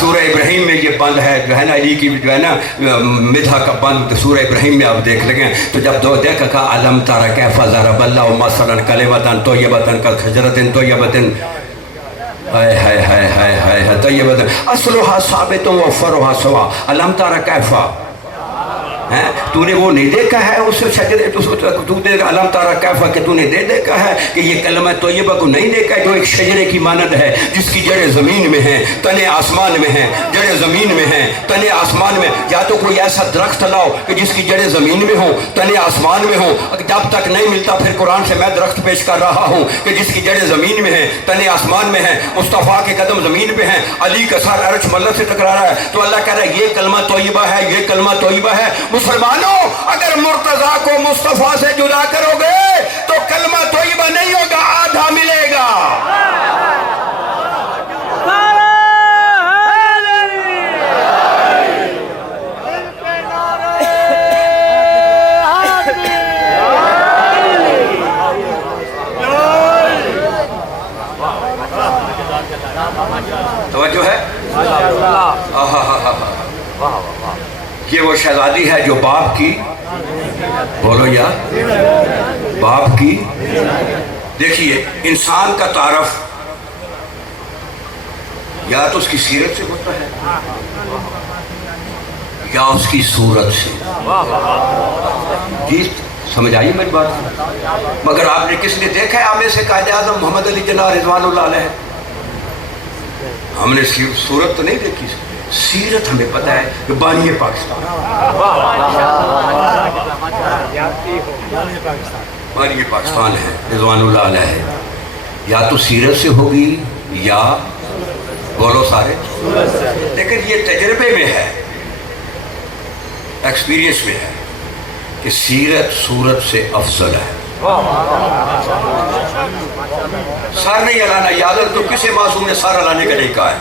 سورہ ابراہیم میں یہ بند ہے، جو ہے نا علی کی جو ہے نا مدح کا بند، سورہ ابراہیم میں آپ دیکھ لگیں تو جب دو دیکھا کہا علم تارا کیف ضرب اللہ مثلا کلمۃ طیبۃ کشجرۃ طیبۃ، ہائے ہائے ہائے ہائے ہائے طیبۃ اصلها ثابت و فرعها سواء، علم تارا کیف، ہیں؟ تو نے وہ نہیں دیکھا ہے اس شجرے تو نے علم تارا کیفا کہ تو نے دیکھا ہے کہ یہ کلمہ طیبہ کو نہیں دیکھا ہے جو ایک شجرے کی مانند ہے جس کی جڑیں زمین میں ہیں تنے آسمان میں ہیں، جڑیں زمین میں ہیں تنے آسمان میں. یا تو کوئی ایسا درخت لاؤ کہ جس کی جڑیں زمین میں ہوں تنے آسمان میں ہوں. جب تک نہیں ملتا پھر قرآن سے میں درخت پیش کر رہا ہوں کہ جس کی جڑیں زمین میں ہیں تنے آسمان میں ہیں، مصطفیٰ کے قدم زمین پہ ہیں، علی کا سر عرش ملت سے ٹکرا رہا ہے. تو اللہ کہہ رہا ہے یہ کلمہ طیبہ ہے، یہ کلمہ طیبہ ہے. مسلمانوں اگر مرتضیٰ کو مصطفیٰ سے جدا کرو گے تو کلمہ طیبہ نہیں ہوگا، آدھا ملے گا. توجہ ہے؟ یہ وہ شہزادی ہے جو باپ کی، بولو یار، باپ کی. دیکھیے انسان کا تعارف یا تو اس کی سیرت سے ہوتا ہے یا اس کی صورت سے. جی سمجھ آئیے میری بات؟ مگر آپ نے کس نے دیکھا ہے؟ آپ میں سے قائد اعظم محمد علی جناح رضوان اللہ علیہ. ہم نے صورت تو نہیں دیکھی، سیرت ہمیں پتہ ہے کہ بانی پاکستان، بانی پاکستان ہے رضوان اللہ علیہ ہے. یا تو سیرت سے ہوگی یا بولو سارے، لیکن یہ تجربے میں ہے، ایکسپیرینس میں ہے کہ سیرت صورت سے افضل ہے. سر نہیں ہلانا یاد ہے تو کسی معصوم نے سر ہلانے کا نہیں کہا ہے.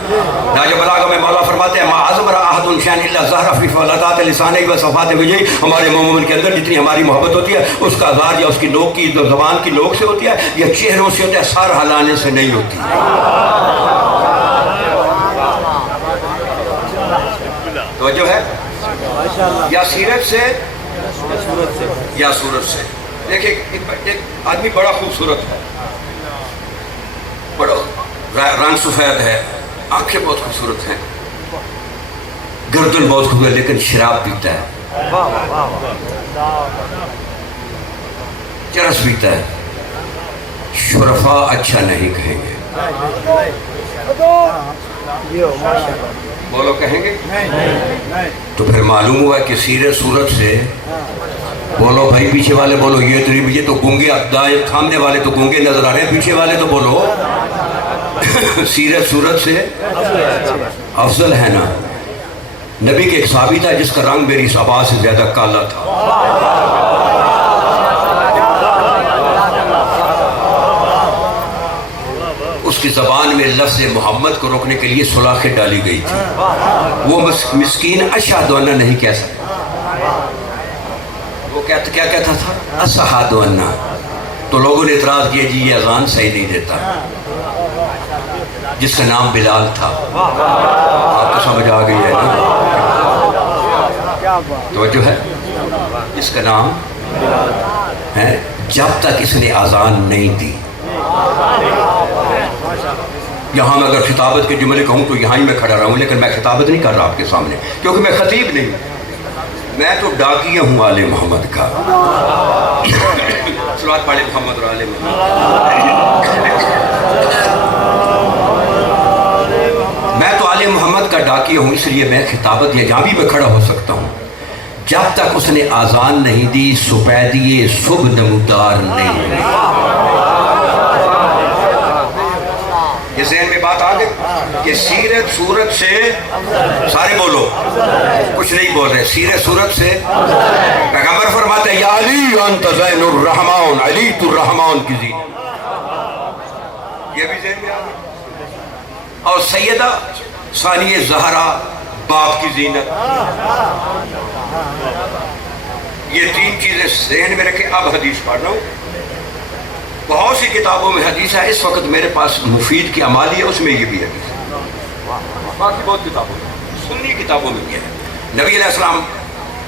ناج بلاغہ میں مولا فرماتے ہیں ما عظمر احد شان الا ظہر فی فلذات لسانہ و صفات وجہہ. ہمارے مومن کے اندر جتنی ہماری محبت ہوتی ہے اس کا اظہار یا اس کی نوک کی زبان کی نوک سے ہوتی ہے یا چہروں سے ہوتا ہے، سر ہلانے سے نہیں ہوتی. توجہ ہے؟ یا سیرت سے یا صورت سے. دیکھیں ایک آدمی بڑا خوبصورت ہے، بڑا رنگ سفید ہے، آنکھیں بہت خوبصورت ہیں، گردن بہت خوبصورت، لیکن شراب پیتا ہے، چرس پیتا ہے. شرفاء اچھا نہیں کہیں گے، بولو کہیں گے؟ تو پھر معلوم ہوا کہ سیرت صورت سے، بولو بھائی پیچھے والے بولو، یہ تو گونگے تھامنے والے تو گونگے نظر آ رہے ہیں، پیچھے والے تو بولو سیرت صورت سے افضل ہے نا. نبی کے ایک صحابی تھا جس کا رنگ میری صبا سے زیادہ کالا تھا. اس کی زبان میں لفظ محمد کو روکنے کے لیے سلاخیں ڈالی گئی تھی. وہ مسکین اشہد ان نہیں کہہ سکتا، وہ کیا کہتا تھا؟ اشہد ان. تو لوگوں نے اعتراض کیا جی یہ اذان صحیح نہیں دیتا. جس کا نام بلال تھا، آپ کو سمجھ آ گئی ہے نا؟ توجہ ہے؟ اس کا نام ہے، جب تک اس نے اذان نہیں دی. یہاں میں اگر خطابت کے جملے کہوں تو یہاں ہی میں کھڑا رہا ہوں، لیکن میں خطابت نہیں کر رہا آپ کے سامنے کیونکہ میں خطیب نہیں ہوں، میں تو ڈاکیہ ہوں آل محمد کا. صلوات پڑھے محمد اور آل محمد. میں تو آل محمد کا ڈاکیہ ہوں، اس لیے میں خطابت یا جہاں بھی میں کھڑا ہو سکتا ہوں. جب تک اس نے آذان نہیں دی سپیدی صبح نمودار نہیں ہوئی. یہ ذہن میں بات آ گئی کہ سیرت صورت سے، سارے بولو، کچھ نہیں بول رہے، سیرت صورت سے. پیغمبر فرماتے ہیں یا علی انت زین الرحمن، علی تو الرحمن کی زین. یہ بھی ذہن میں آ گئی. اور سیدہ ثانیہ زہرا باپ کی زینت. یہ تین چیزیں ذہن میں رکھیں. اب حدیث پڑھ رہا ہوں. بہت سی کتابوں میں حدیث ہے، اس وقت میرے پاس مفید کی عمالی ہے، اس میں یہ بھی حدیث ہے. باقی بہت کتابوں میں، سنی کتابوں میں یہ ہے. نبی علیہ السلام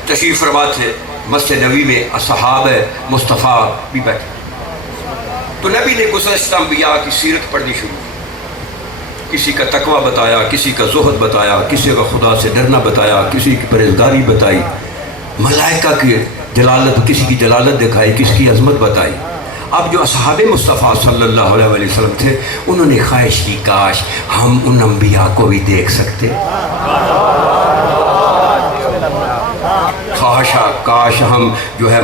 تشریف فرما تھے مسجد نبوی میں، اصحاب مصطفیٰ بھی بیٹھے. تو نبی نے گزشتہ انبیاء کی سیرت پڑھنی شروع کی. کسی کا تقوی بتایا، کسی کا زہد بتایا، کسی کا خدا سے ڈرنا بتایا، کسی کی پرہیزگاری بتائی. ملائکہ کی جلالت، کسی کی جلالت دکھائی، کسی کی عظمت بتائی۔ اب جو اصحاب مصطفیٰ صلی اللہ علیہ وسلم تھے انہوں نے خواہش کی کاش ہم ان انبیاء کو بھی دیکھ سکتے، کاش ہم جو ہے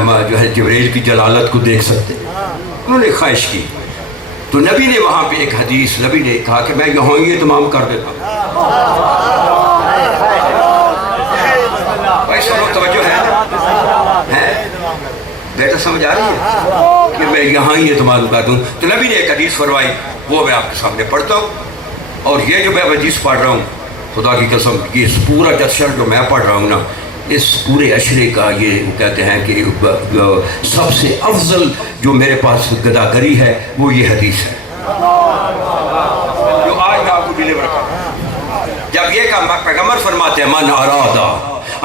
جبرائیل کی جلالت کو دیکھ سکتے۔ انہوں نے خواہش کی تو نبی نے وہاں پہ ایک حدیث، نبی نے کہا کہ میں یہاں یہ تمام کر دیتا ہوں۔ بھائی سب توجہ ہے بیٹا، سمجھ آ رہی ہے کہ میں یہاں یہ تمام کر دوں؟ تو نبی نے ایک حدیث فرمائی، وہ میں آپ کے سامنے پڑھتا ہوں۔ اور یہ جو میں حدیث پڑھ رہا ہوں خدا کی قسم، یہ پورا جشن جو میں پڑھ رہا ہوں نا، اس پورے عشرے کا یہ کہتے ہیں کہ سب سے افضل جو میرے پاس گداگری ہے وہ یہ حدیث ہے جو آج میں آپ کو ڈیلیور کر رہا ہوں۔ جب یہ کہا پیغمبر فرماتے ہیں من اراد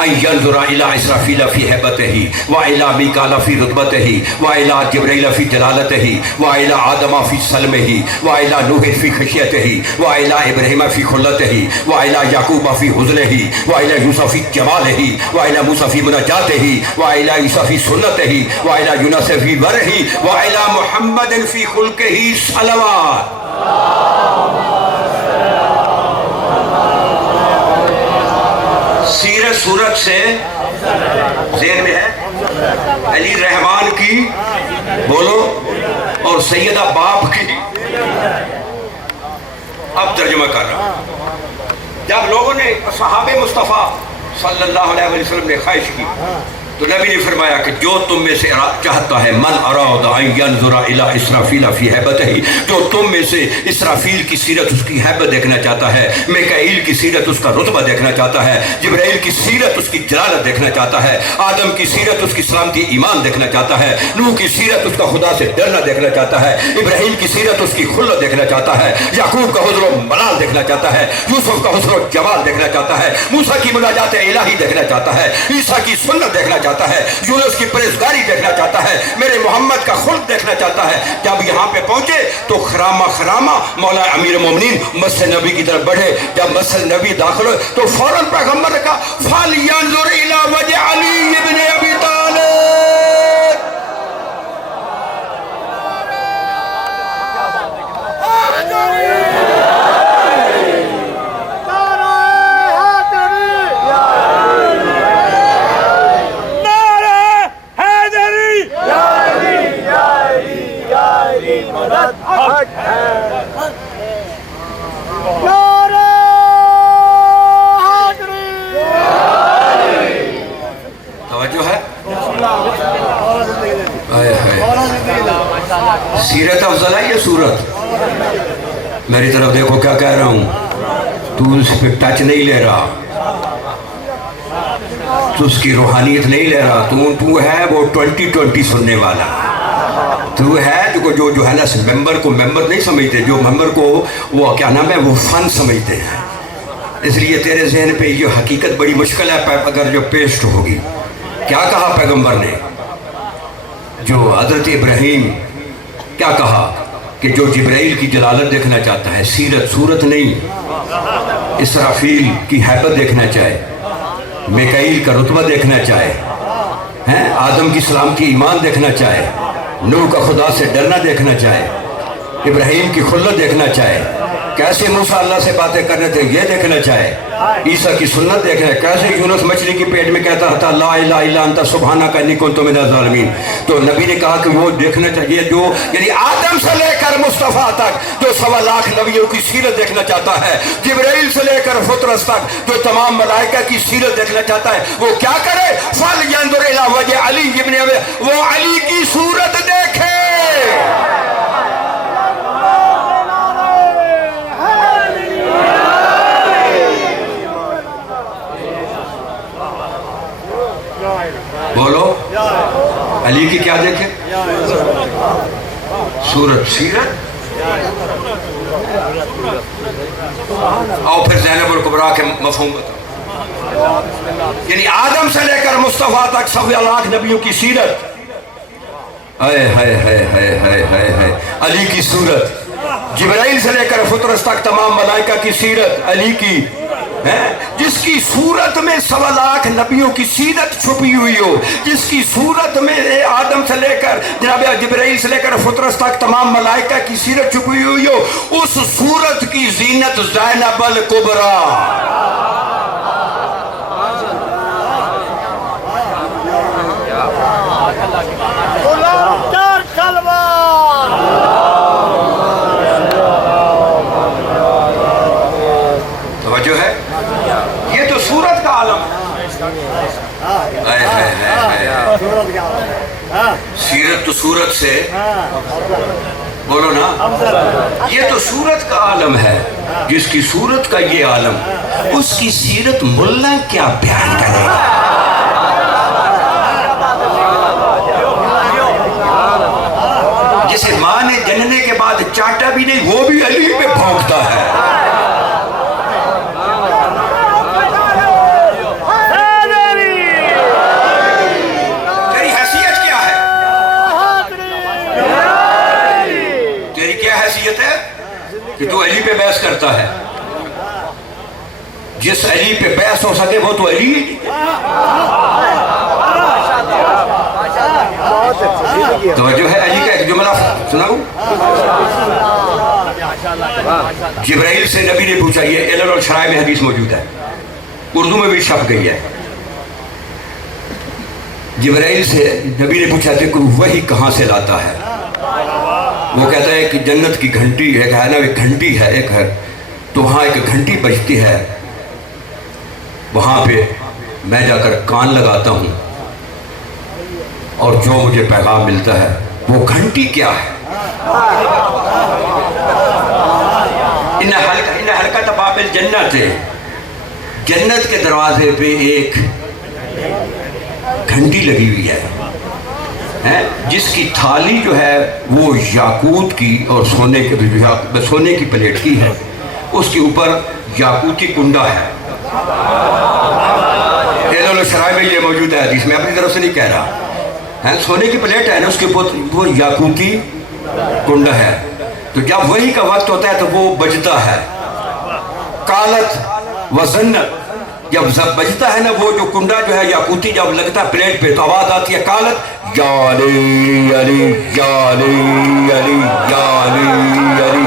ان ينظر الى اسرافیل فی ہیبتہ والى میکال فی رتبتہ والى جبرائیل فی جلالتہ والى آدم فی سلمہ والى نوح فی خشیتہ والى ابراہیم فی خلتہ والى یعقوب فی حزنہ والى یوسف فی جمالہ والى موسیٰ فی مناجاتہ والى عیسیٰ فی سنتہ والى یونس فی برہ والى محمد فی خلقہ صلوات۔ سیرت صورت سے ذہن میں ہے علی رحمان کی بولو اور سیدہ باپ کی۔ اب ترجمہ کر رہا ہوں۔ جب لوگوں نے صحابہ مصطفیٰ صلی اللہ علیہ وسلم نے خواہش کی تو نبی نے فرمایا کہ جو تم میں سے چاہتا ہے من اراد ان ينظر الى اسرافیل فی ہیبتہ، جو تم میں سے اسرافیل کی سیرت اس کی ہیبت دیکھنا چاہتا ہے، میکائیل کی سیرت اس کا رتبہ دیکھنا چاہتا ہے، جبرائیل کی سیرت اس کی جلالت دیکھنا چاہتا ہے، آدم کی سیرت اس کی سلامتی ایمان دیکھنا چاہتا ہے، نوح کی سیرت اس کا خدا سے ڈرنا دیکھنا چاہتا ہے، ابراہیم کی سیرت اس کی خلت دیکھنا چاہتا ہے، یعقوب کا حسن و ملال دیکھنا چاہتا ہے، یوسف کا حسن و جمال دیکھنا چاہتا ہے، موسیٰ کی مناجات الہی دیکھنا چاہتا ہے، عیسیٰ کی سنت دیکھنا چاہتا ہے، یونس کی پرہیزگاری دیکھنا چاہتا ہے، میرے محمد کا خلق دیکھنا چاہتا ہے۔ جب یہاں پہ پہنچے تو خرامہ مولا امیر مومنین مسجد نبی کی طرف بڑھے۔ جب مسجد نبی داخل ہوئے تو فوراً پیغمبر نے کہا فَلْيَنْظُرْ إِلَى وَجْهِ عَلِيِّ بْنِ أَبِي طَالِبٍ۔ سیرت افضل ہے یہ صورت؟ میری طرف دیکھو کیا کہہ رہا ہوں، تو اس پہ ٹچ نہیں لے رہا، تو اس کی روحانیت نہیں لے رہا، تو ہے وہ 2020 سننے والا، تو ہے جو ہے نا ممبر کو ممبر نہیں سمجھتے، جو ممبر کو وہ کیا نام ہے وہ فن سمجھتے ہیں۔ اس لیے تیرے ذہن پہ یہ حقیقت بڑی مشکل ہے اگر جو پیسٹ ہوگی۔ کیا کہا پیغمبر نے؟ جو حضرت ابراہیم کیا کہا کہ جو جبرائیل کی جلالت دیکھنا چاہتا ہے، سیرت صورت نہیں، اسرافیل کی ہیبت دیکھنا چاہے، میکائیل کا رتبہ دیکھنا چاہے، آدم کی سلامتی ایمان دیکھنا چاہے، نوح کا خدا سے ڈرنا دیکھنا چاہے، ابراہیم کی خلت دیکھنا چاہے، کیسے موسیٰ اللہ سے باتیں کرنے تھے یہ دیکھنا چاہے، عیسیٰ کی سنت دیکھنا ہے، کیسے یونس مچھلی کی پیٹ میں کہتا تھا لا الہ الا انت سبحانک انی کنت من الظالمین، تو نبی نے کہا کہ وہ دیکھنا چاہیے جو یعنی آدم سے لے کر مصطفیٰ تک جو 1.25 لاکھ نبیوں کی سیرت دیکھنا چاہتا ہے، جبرائیل سے لے کر فطرس تک جو تمام ملائکہ کی سیرت دیکھنا چاہتا ہے، وہ کیا کرے؟ فَلْيَنْظُرْ إِلَىٰ وَجْهِ عَلِيِّ بْنِ أَبِي طَالِبٍ، وہ علی کی صورت دیکھے۔ بولو علی کی کیا دیکھے؟ صورت، سیرت۔ آؤ پھر زینب الکبریٰ کے مفہوم بتاؤ، یعنی آدم سے لے کر مصطفیٰ تک 1.25 لاکھ نبیوں کی سیرت، علی کی صورت، جبرائیل سے لے کر فطرس تک تمام ملائکہ کی سیرت، علی کی جس کی صورت میں 1.25 لاکھ نبیوں کی سیرت چھپی ہوئی ہو، جس کی صورت میں آدم سے لے کر جناب جبرائیل سے لے کر فطرت تک تمام ملائکہ کی سیرت چھپی ہوئی ہو، اس صورت کی زینت زینب الکبریٰ. توجہ ہے؟ یہ تو صورت کا عالم ہے. سیرت تو صورت سے بولو نا، یہ تو صورت کا عالم ہے. جس کی صورت کا یہ عالم، اس کی سیرت ملا کیا بیان کرے گا؟ جسے ماں نے جننے کے بعد چاٹا بھی نہیں، وہ بھی علی پہ بھونکتا ہے. تیری حیثیت کیا ہے؟ تیری کیا حیثیت ہے کہ تو علی پہ بحث کرتا ہے؟ جس علی پہ بحث ہو سکے وہ تو علی. توجہ ہے؟ علی کا ایک جملہ سناؤں؟ جبرائیل سے نبی نے پوچھا، یہ علل اور شرائع میں حدیث موجود ہے، اردو میں بھی چھپ گئی ہے. جبرائیل سے نبی نے پوچھا کہ وحی کہاں سے لاتا ہے؟ وہ کہتا ہے کہ جنت کی گھنٹی ایک ہے نا، ایک گھنٹی ہے ایک ہے، تو وہاں ایک گھنٹی بجتی ہے، وہاں پہ میں جا کر کان لگاتا ہوں اور جو مجھے پیغام ملتا ہے. وہ گھنٹی کیا ہے؟ ان حلقۃ باب الجنت، جنت کے دروازے پہ ایک گھنٹی لگی ہوئی ہے، جس کی تھالی جو ہے وہ یاقوت کی اور سونے کی پلیٹ کی ہے. اس کے اوپر یاقوتی کنڈا ہے. شرائع میں یہ موجود ہے حدیث میں، اپنی طرف سے نہیں کہہ رہا. سونے کی پلیٹ ہے نا، اس کے اوپر وہ یاقوتی کنڈا ہے. تو جب وہی کا وقت ہوتا ہے تو وہ بجتا ہے. قالت وزنت، جب بجتا ہے نا وہ جو کنڈا جو ہے یاقوتی، جب لگتا ہے پلیٹ پہ تو آواز آتی ہے قالت یا علی علی یا علی علی یا علی علی.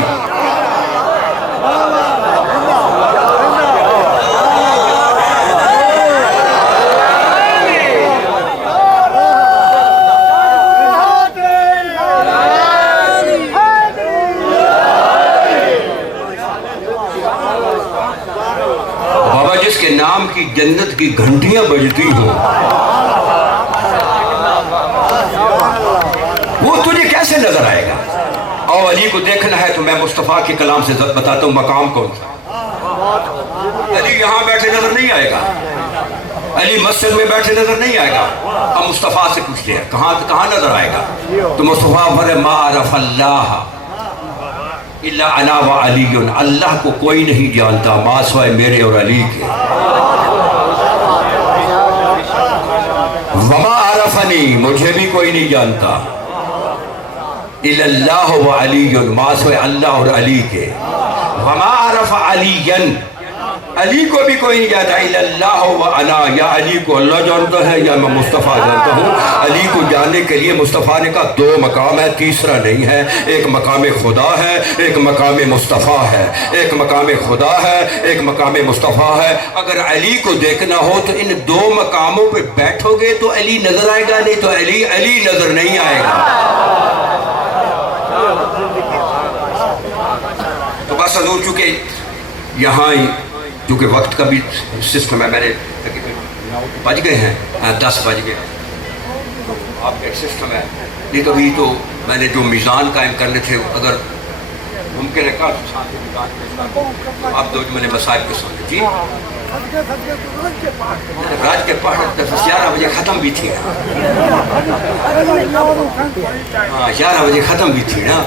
جس کے نام کی جنت کی گھنٹیاں بجتی ہوں، وہ تجھے کیسے نظر آئے گا؟ اور علی کو دیکھنا ہے تو میں مصطفیٰ کے کلام سے بتاتا ہوں مقام کون سا. علی یہاں بیٹھے نظر نہیں آئے گا، علی مسجد میں بیٹھے نظر نہیں آئے گا. اب مصطفیٰ سے پوچھتے ہیں کہاں نظر آئے گا؟ تو مصطفیٰ فرمایا ما عرف اللہ الا انا و علی، اللہ کو کوئی نہیں جانتا ما سوائے میرے اور علی کے. وما عرفنی، مجھے بھی کوئی نہیں جانتا، الا اللہ و علی، ما سوائے اللہ اور علی کے. وما عرف علی، علی کو بھی کوئی نہیں جانتا، الا اللہ و انا، یا علی کو اللہ جانتا ہے یا میں مصطفیٰ جانتا ہوں. علی کو جاننے کے لیے مصطفیٰ نے کہا 2 مقام ہے، تیسرا نہیں ہے. ایک مقام خدا ہے، ایک مقام مصطفیٰ ہے. ایک مقام خدا ہے، ایک مقام مصطفیٰ ہے. اگر علی کو دیکھنا ہو تو ان 2 مقاموں پہ بیٹھو گے تو علی نظر آئے گا، نہیں تو علی نظر نہیں آئے گا. تو بس حضور چونکہ یہاں ہی کیونکہ وقت کا بھی سسٹم ہے، میں نے بج گئے ہیں 10 بج گئے، آپ کا ایک سسٹم ہے. نہیں تو ابھی تو میں نے جو میزان قائم کرنے تھے، اگر ممکن ہے آپ 2 میں نے مسائل کے سامنے جی راج کے پاٹ 11 بجے ختم بھی تھی نا. ہاں 11 بجے ختم بھی تھی نا.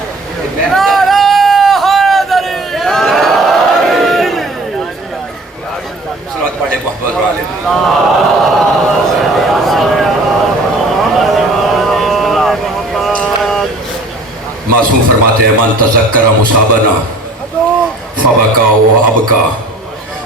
صلوات پڑھے محمد والے. معصوم فرماتے ہیں من تذکر مصابنا فبکا و ابکا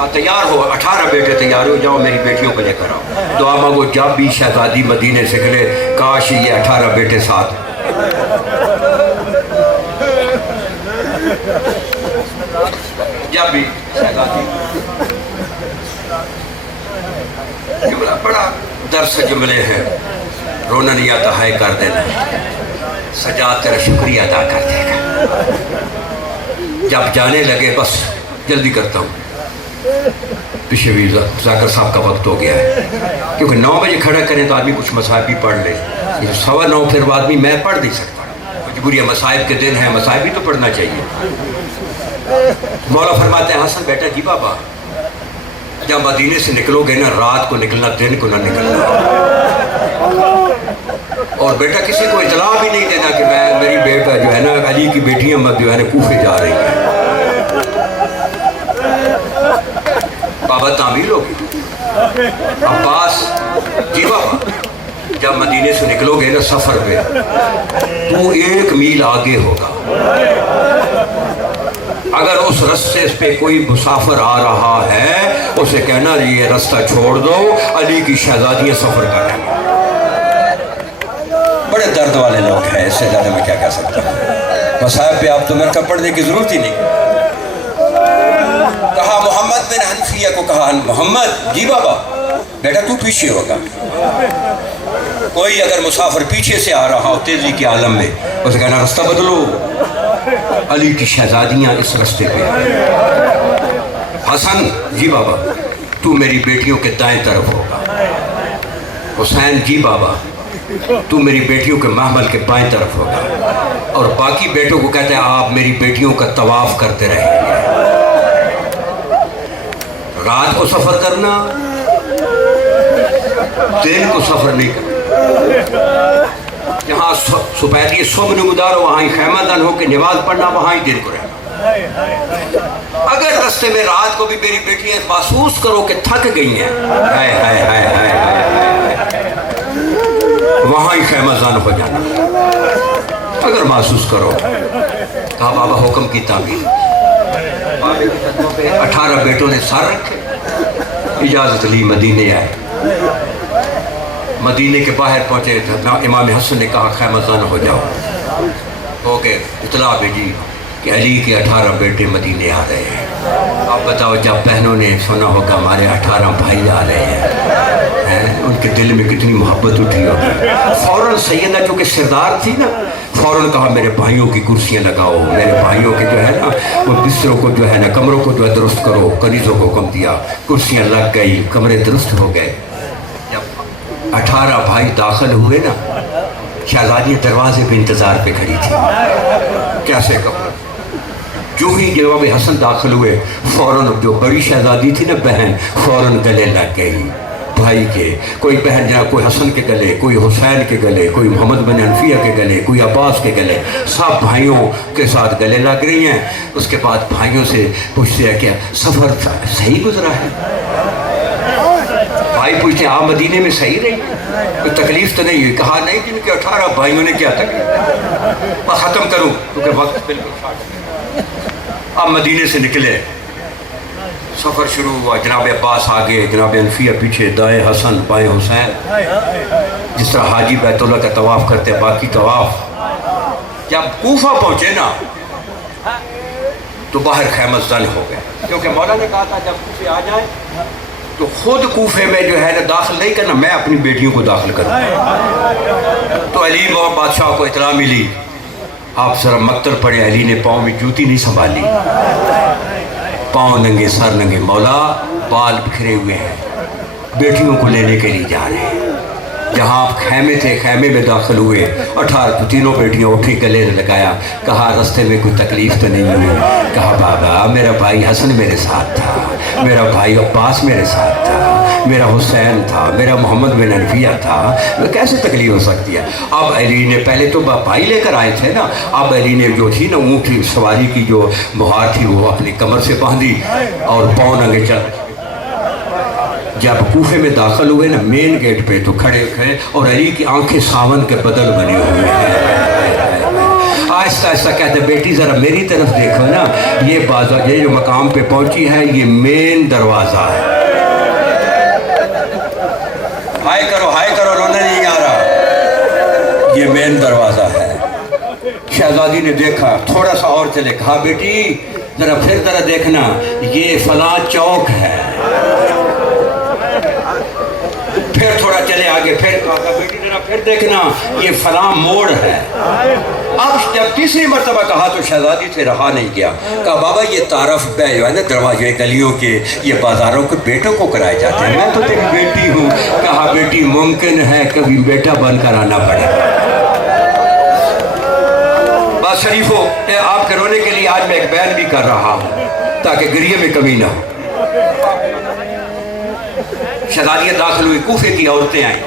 کہا تیار ہو 18 بیٹے تیار ہو جاؤ میری بیٹیوں کو لے کر آؤ. دعا مانگو جب بھی شہزادی مدینے سے نکلے کاش یہ 18 بیٹے ساتھ. جب بھی شہزادی جملہ بڑا درس جملے ہیں رونا نہیں آتا ہے کر دینا سجاد تیرا شکریہ ادا کر دے گا. جب جانے لگے بس جلدی کرتا ہوں پیچھے بھی ذاکر صاحب کا وقت ہو گیا ہے کیونکہ 9 بجے کھڑا کریں تو آدمی کچھ مصائب بھی پڑھ لے. 9:15 پھر آدمی میں پڑھ نہیں سکتا مجبوری ہے مصائب کے دن ہیں مصائب بھی تو پڑھنا چاہیے. مولا فرماتے ہیں حسن بیٹا جی بابا جب مدینے سے نکلو گے نا رات کو نکلنا دن کو نہ نکلنا اور بیٹا کسی کو اطلاع بھی نہیں دینا کہ میری بیٹا جو ہے نا علی کی بیٹیاں جو ہے نا کوفے جا رہی ہیں. بابا تعمیر ہوگی عباس جی بابا جب مدینے سے نکلو گے نا سفر پہ تو 1 میل آگے ہوگا اگر اس رستے پہ کوئی مسافر آ رہا ہے اسے کہنا یہ رستہ چھوڑ دو علی کی شہزادیاں سفر کر رہے ہیں. بڑے درد والے لوگ ہیں اس سے زیادہ میں کیا کہہ سکتا ہوں. مصائب پہ آپ تو میرے کا پڑھنے کی ضرورت ہی نہیں. کہا محمد بن حنفیہ کو کہا محمد جی بابا بیٹا تو پیچھے ہوگا کوئی اگر مسافر پیچھے سے آ رہا ہو تیزی کے عالم میں اسے کہنا رستہ بدلو علی کی شہزادیاں اس رستے پہ. حسن جی بابا تو میری بیٹیوں کے دائیں طرف ہوگا. حسین جی بابا تو میری بیٹیوں کے محمل کے بائیں طرف ہوگا اور باقی بیٹوں کو کہتے ہیں آپ میری بیٹیوں کا طواف کرتے رہیں گے. رات کو سفر کرنا دن کو سفر نہیں کرنا. جہاں سپیدی صبح نمودار ہو وہاں ہی خیمہ دن ہو کے نماز پڑھنا وہاں ہی دن کو رہنا. اگر رستے میں رات کو بھی میری بیٹیاں محسوس کرو کہ تھک گئی ہیں وہاں ہی خیمہ زن ہو جانا. اگر محسوس کرو کہا بابا حکم کی تعبیر 18 بیٹوں نے سر رکھے اجازت لی مدینے آئے. مدینے کے باہر پہنچے امام حسن نے کہا خیمہ زن ہو جاؤ ہو کے اطلاع بھیجی کہ علی کے 18 بیٹے مدینے آ رہے ہیں. آپ بتاؤ جب بہنوں نے سنا ہوگا ہمارے 18 بھائی آ رہے ہیں ان کے دل میں کتنی محبت اٹھی ہوگی. فوراً سیدہ چونکہ سردار تھی نا فوراً کہا میرے بھائیوں کی کرسیاں لگاؤ میرے بھائیوں کے جو ہے نا وہ بستروں کو جو ہے نا کمروں کو جو ہے درست کرو. کنیزوں کو حکم دیا کرسیاں لگ گئی کمرے درست ہو گئے. جب 18 بھائی داخل ہوئے نا شہزادی دروازے پہ انتظار پہ کھڑی تھی. کیسے کہوں جو ہی جناب حسن داخل ہوئے فوراً جو بڑی شہزادی تھی نا بہن فوراً گلے لگ گئی بھائی کے. کوئی بہن جناب کوئی حسن کے گلے کوئی حسین کے گلے کوئی محمد بن حنفیہ کے گلے کوئی عباس کے گلے سب بھائیوں کے ساتھ گلے لگ رہی ہیں. اس کے بعد بھائیوں سے پوچھتے ہیں کیا سفر صحیح گزرا ہے. بھائی پوچھتے ہیں آپ مدینے میں صحیح رہی کوئی تکلیف تو نہیں ہوئی. کہا نہیں جن کے 18 بھائیوں نے کیا تکلیف. میں ختم کروں کیونکہ وقت بالکل شارٹ ہے. اب مدینے سے نکلے سفر شروع ہوا. جناب عباس آگے جناب حنفیہ پیچھے دائیں حسن بائیں حسین. جس طرح حاجی بیت اللہ کا طواف کرتے باقی طواف. جب کوفہ پہنچے نا تو باہر خیمہ زن ہو گئے کیونکہ مولا نے کہا تھا جب کوفے آ جائیں تو خود کوفے میں جو ہے نا داخل نہیں کرنا میں اپنی بیٹیوں کو داخل کروں. تو علی بادشاہ کو اطلاع ملی. آپ ذرا مقتل پڑے. علی نے پاؤں میں جوتی نہیں سنبھالی پاؤں ننگے سر ننگے. مولا بال بکھرے ہوئے ہیں بیٹیوں کو لینے کے لیے جا رہے ہیں. جہاں آپ خیمے تھے خیمے میں داخل ہوئے 18 تینوں بیٹیاں اٹھی گلے لگایا. کہا رستے میں کوئی تکلیف تو نہیں ہوئی. کہا بابا میرا بھائی حسن میرے ساتھ تھا میرا بھائی عباس میرے ساتھ تھا میرا حسین تھا میرا محمد بن حنفیہ تھا کیسے تکلیف ہو سکتی ہے. اب علی نے پہلے تو بھائی لے کر آئے تھے نا. اب علی نے جو تھی نا اونٹ سواری کی جو مہار تھی وہ اپنی کمر سے باندھی اور پاؤں ننگے چل. جب کوفے میں داخل ہوئے نا مین گیٹ پہ تو کھڑے اور علی کی آنکھیں ساون کے بدل بنے ہوئے ہیں. آہستہ آہستہ کہتے بیٹی ذرا میری طرف دیکھو نا، یہ جو مقام پہ پہنچی ہے یہ مین دروازہ ہے. ہائے کرو رونا نہیں آ رہا، یہ مین دروازہ ہے. شہزادی نے دیکھا، تھوڑا سا اور چلے، کہا بیٹی ذرا پھر دیکھنا یہ فلاں چوک ہے. پھر تھوڑا چلے آگے، پھر کہا بیٹی ذرا پھر دیکھنا یہ فلاں موڑ ہے. اب جب تیسری مرتبہ کہا تو شہزادی سے رہا نہیں گیا. کہا بابا یہ تعارف جو ہے نا دروازے گلیوں کے، یہ بازاروں کے بیٹوں کو کرائے جاتے ہیں، میں تو تیری بیٹی ہوں. کہا بیٹی ممکن ہے کبھی بیٹا بن کر آنا پڑے. بات شریف ہو، آپ کے رونے کے لیے آج میں ایک بیان بھی کر رہا ہوں تاکہ گریے میں کمی نہ ہو. شہزادیاں داخل ہوئی، کوفے کی عورتیں آئیں،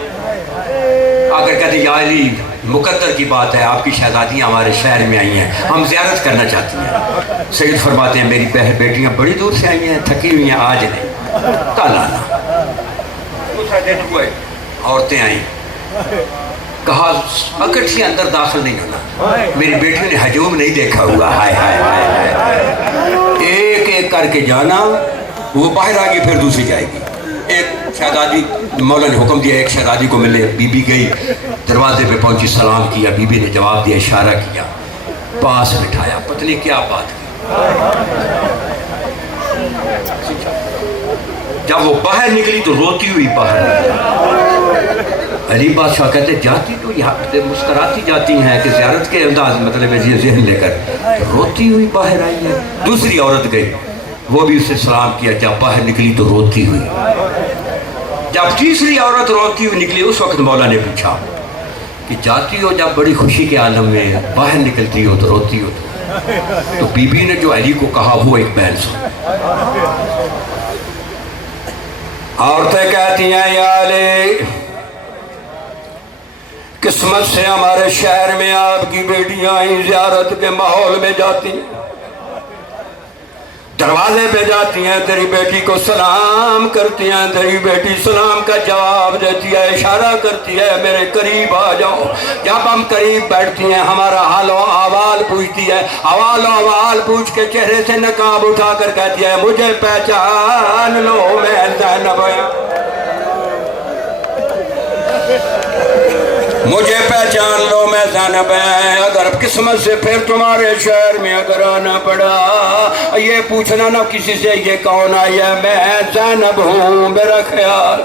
آ کر کہتے یا علی مقدر کی بات ہے، آپ کی شہزادیاں ہمارے شہر میں آئی ہیں، ہم زیارت کرنا چاہتی ہیں. سید فرماتے ہیں میری بیٹیاں بڑی دور سے آئی ہیں، تھکی ہوئی ہیں، آج نہیں کل آنا. دوسرا دن ہوئے، عورتیں آئیں، کہا اکٹھی اندر داخل نہیں ہونا، میری بیٹیوں نے ہجوم نہیں دیکھا ہوا. ہائے ہائے ہائے ہائے، ایک ایک کر کے جانا، وہ باہر آگے پھر دوسری جائے گی. ایک شہزادی، مولا نے حکم دیا ایک شہزادی کو ملے. بی بی گئی، دروازے پہ پہنچی، سلام کیا، بی بی نے جواب دیا، اشارہ کیا، پاس بٹھایا. پتنی کیا بات کی. جب وہ باہر نکلی تو روتی ہوئی باہر. علی بادشاہ کہتے جاتی تو یہاں پہ مسکراتی جاتی ہیں کہ زیارت کے انداز مطلب یہ ذہن لے کر روتی ہوئی باہر آئی ہے. دوسری عورت گئی، وہ بھی اسے سلام کیا، جب باہر نکلی تو روتی ہوئی. جب تیسری عورت روتی ہوئی نکلی، اس وقت مولا نے پوچھا کہ جاتی ہو جب بڑی خوشی کے عالم میں، باہر نکلتی ہو تو روتی ہو. تو بی بی نے جو علی کو کہا وہ ایک بیان سن. عورتیں کہتی ہیں یا علی قسمت سے ہمارے شہر میں آپ کی بیٹیاں آئیں، زیارت کے ماحول میں جاتی ہیں، دروازے پہ جاتی ہیں، تیری بیٹی کو سلام کرتی ہیں، تیری بیٹی سلام کا جواب دیتی ہے، اشارہ کرتی ہے میرے قریب آ جاؤ. جب ہم قریب بیٹھتی ہیں ہمارا حال و احوال پوچھتی ہے، حوال و احوال پوچھ کے چہرے سے نقاب اٹھا کر کہتی ہے مجھے پہچان لو میں زینب ہوں، مجھے پہچان لو میں زینب ہے. اگر قسمت سے پھر تمہارے شہر میں اگر آنا پڑا، یہ پوچھنا نہ کسی سے یہ کون آئی ہے، میں زینب ہوں. میرا خیال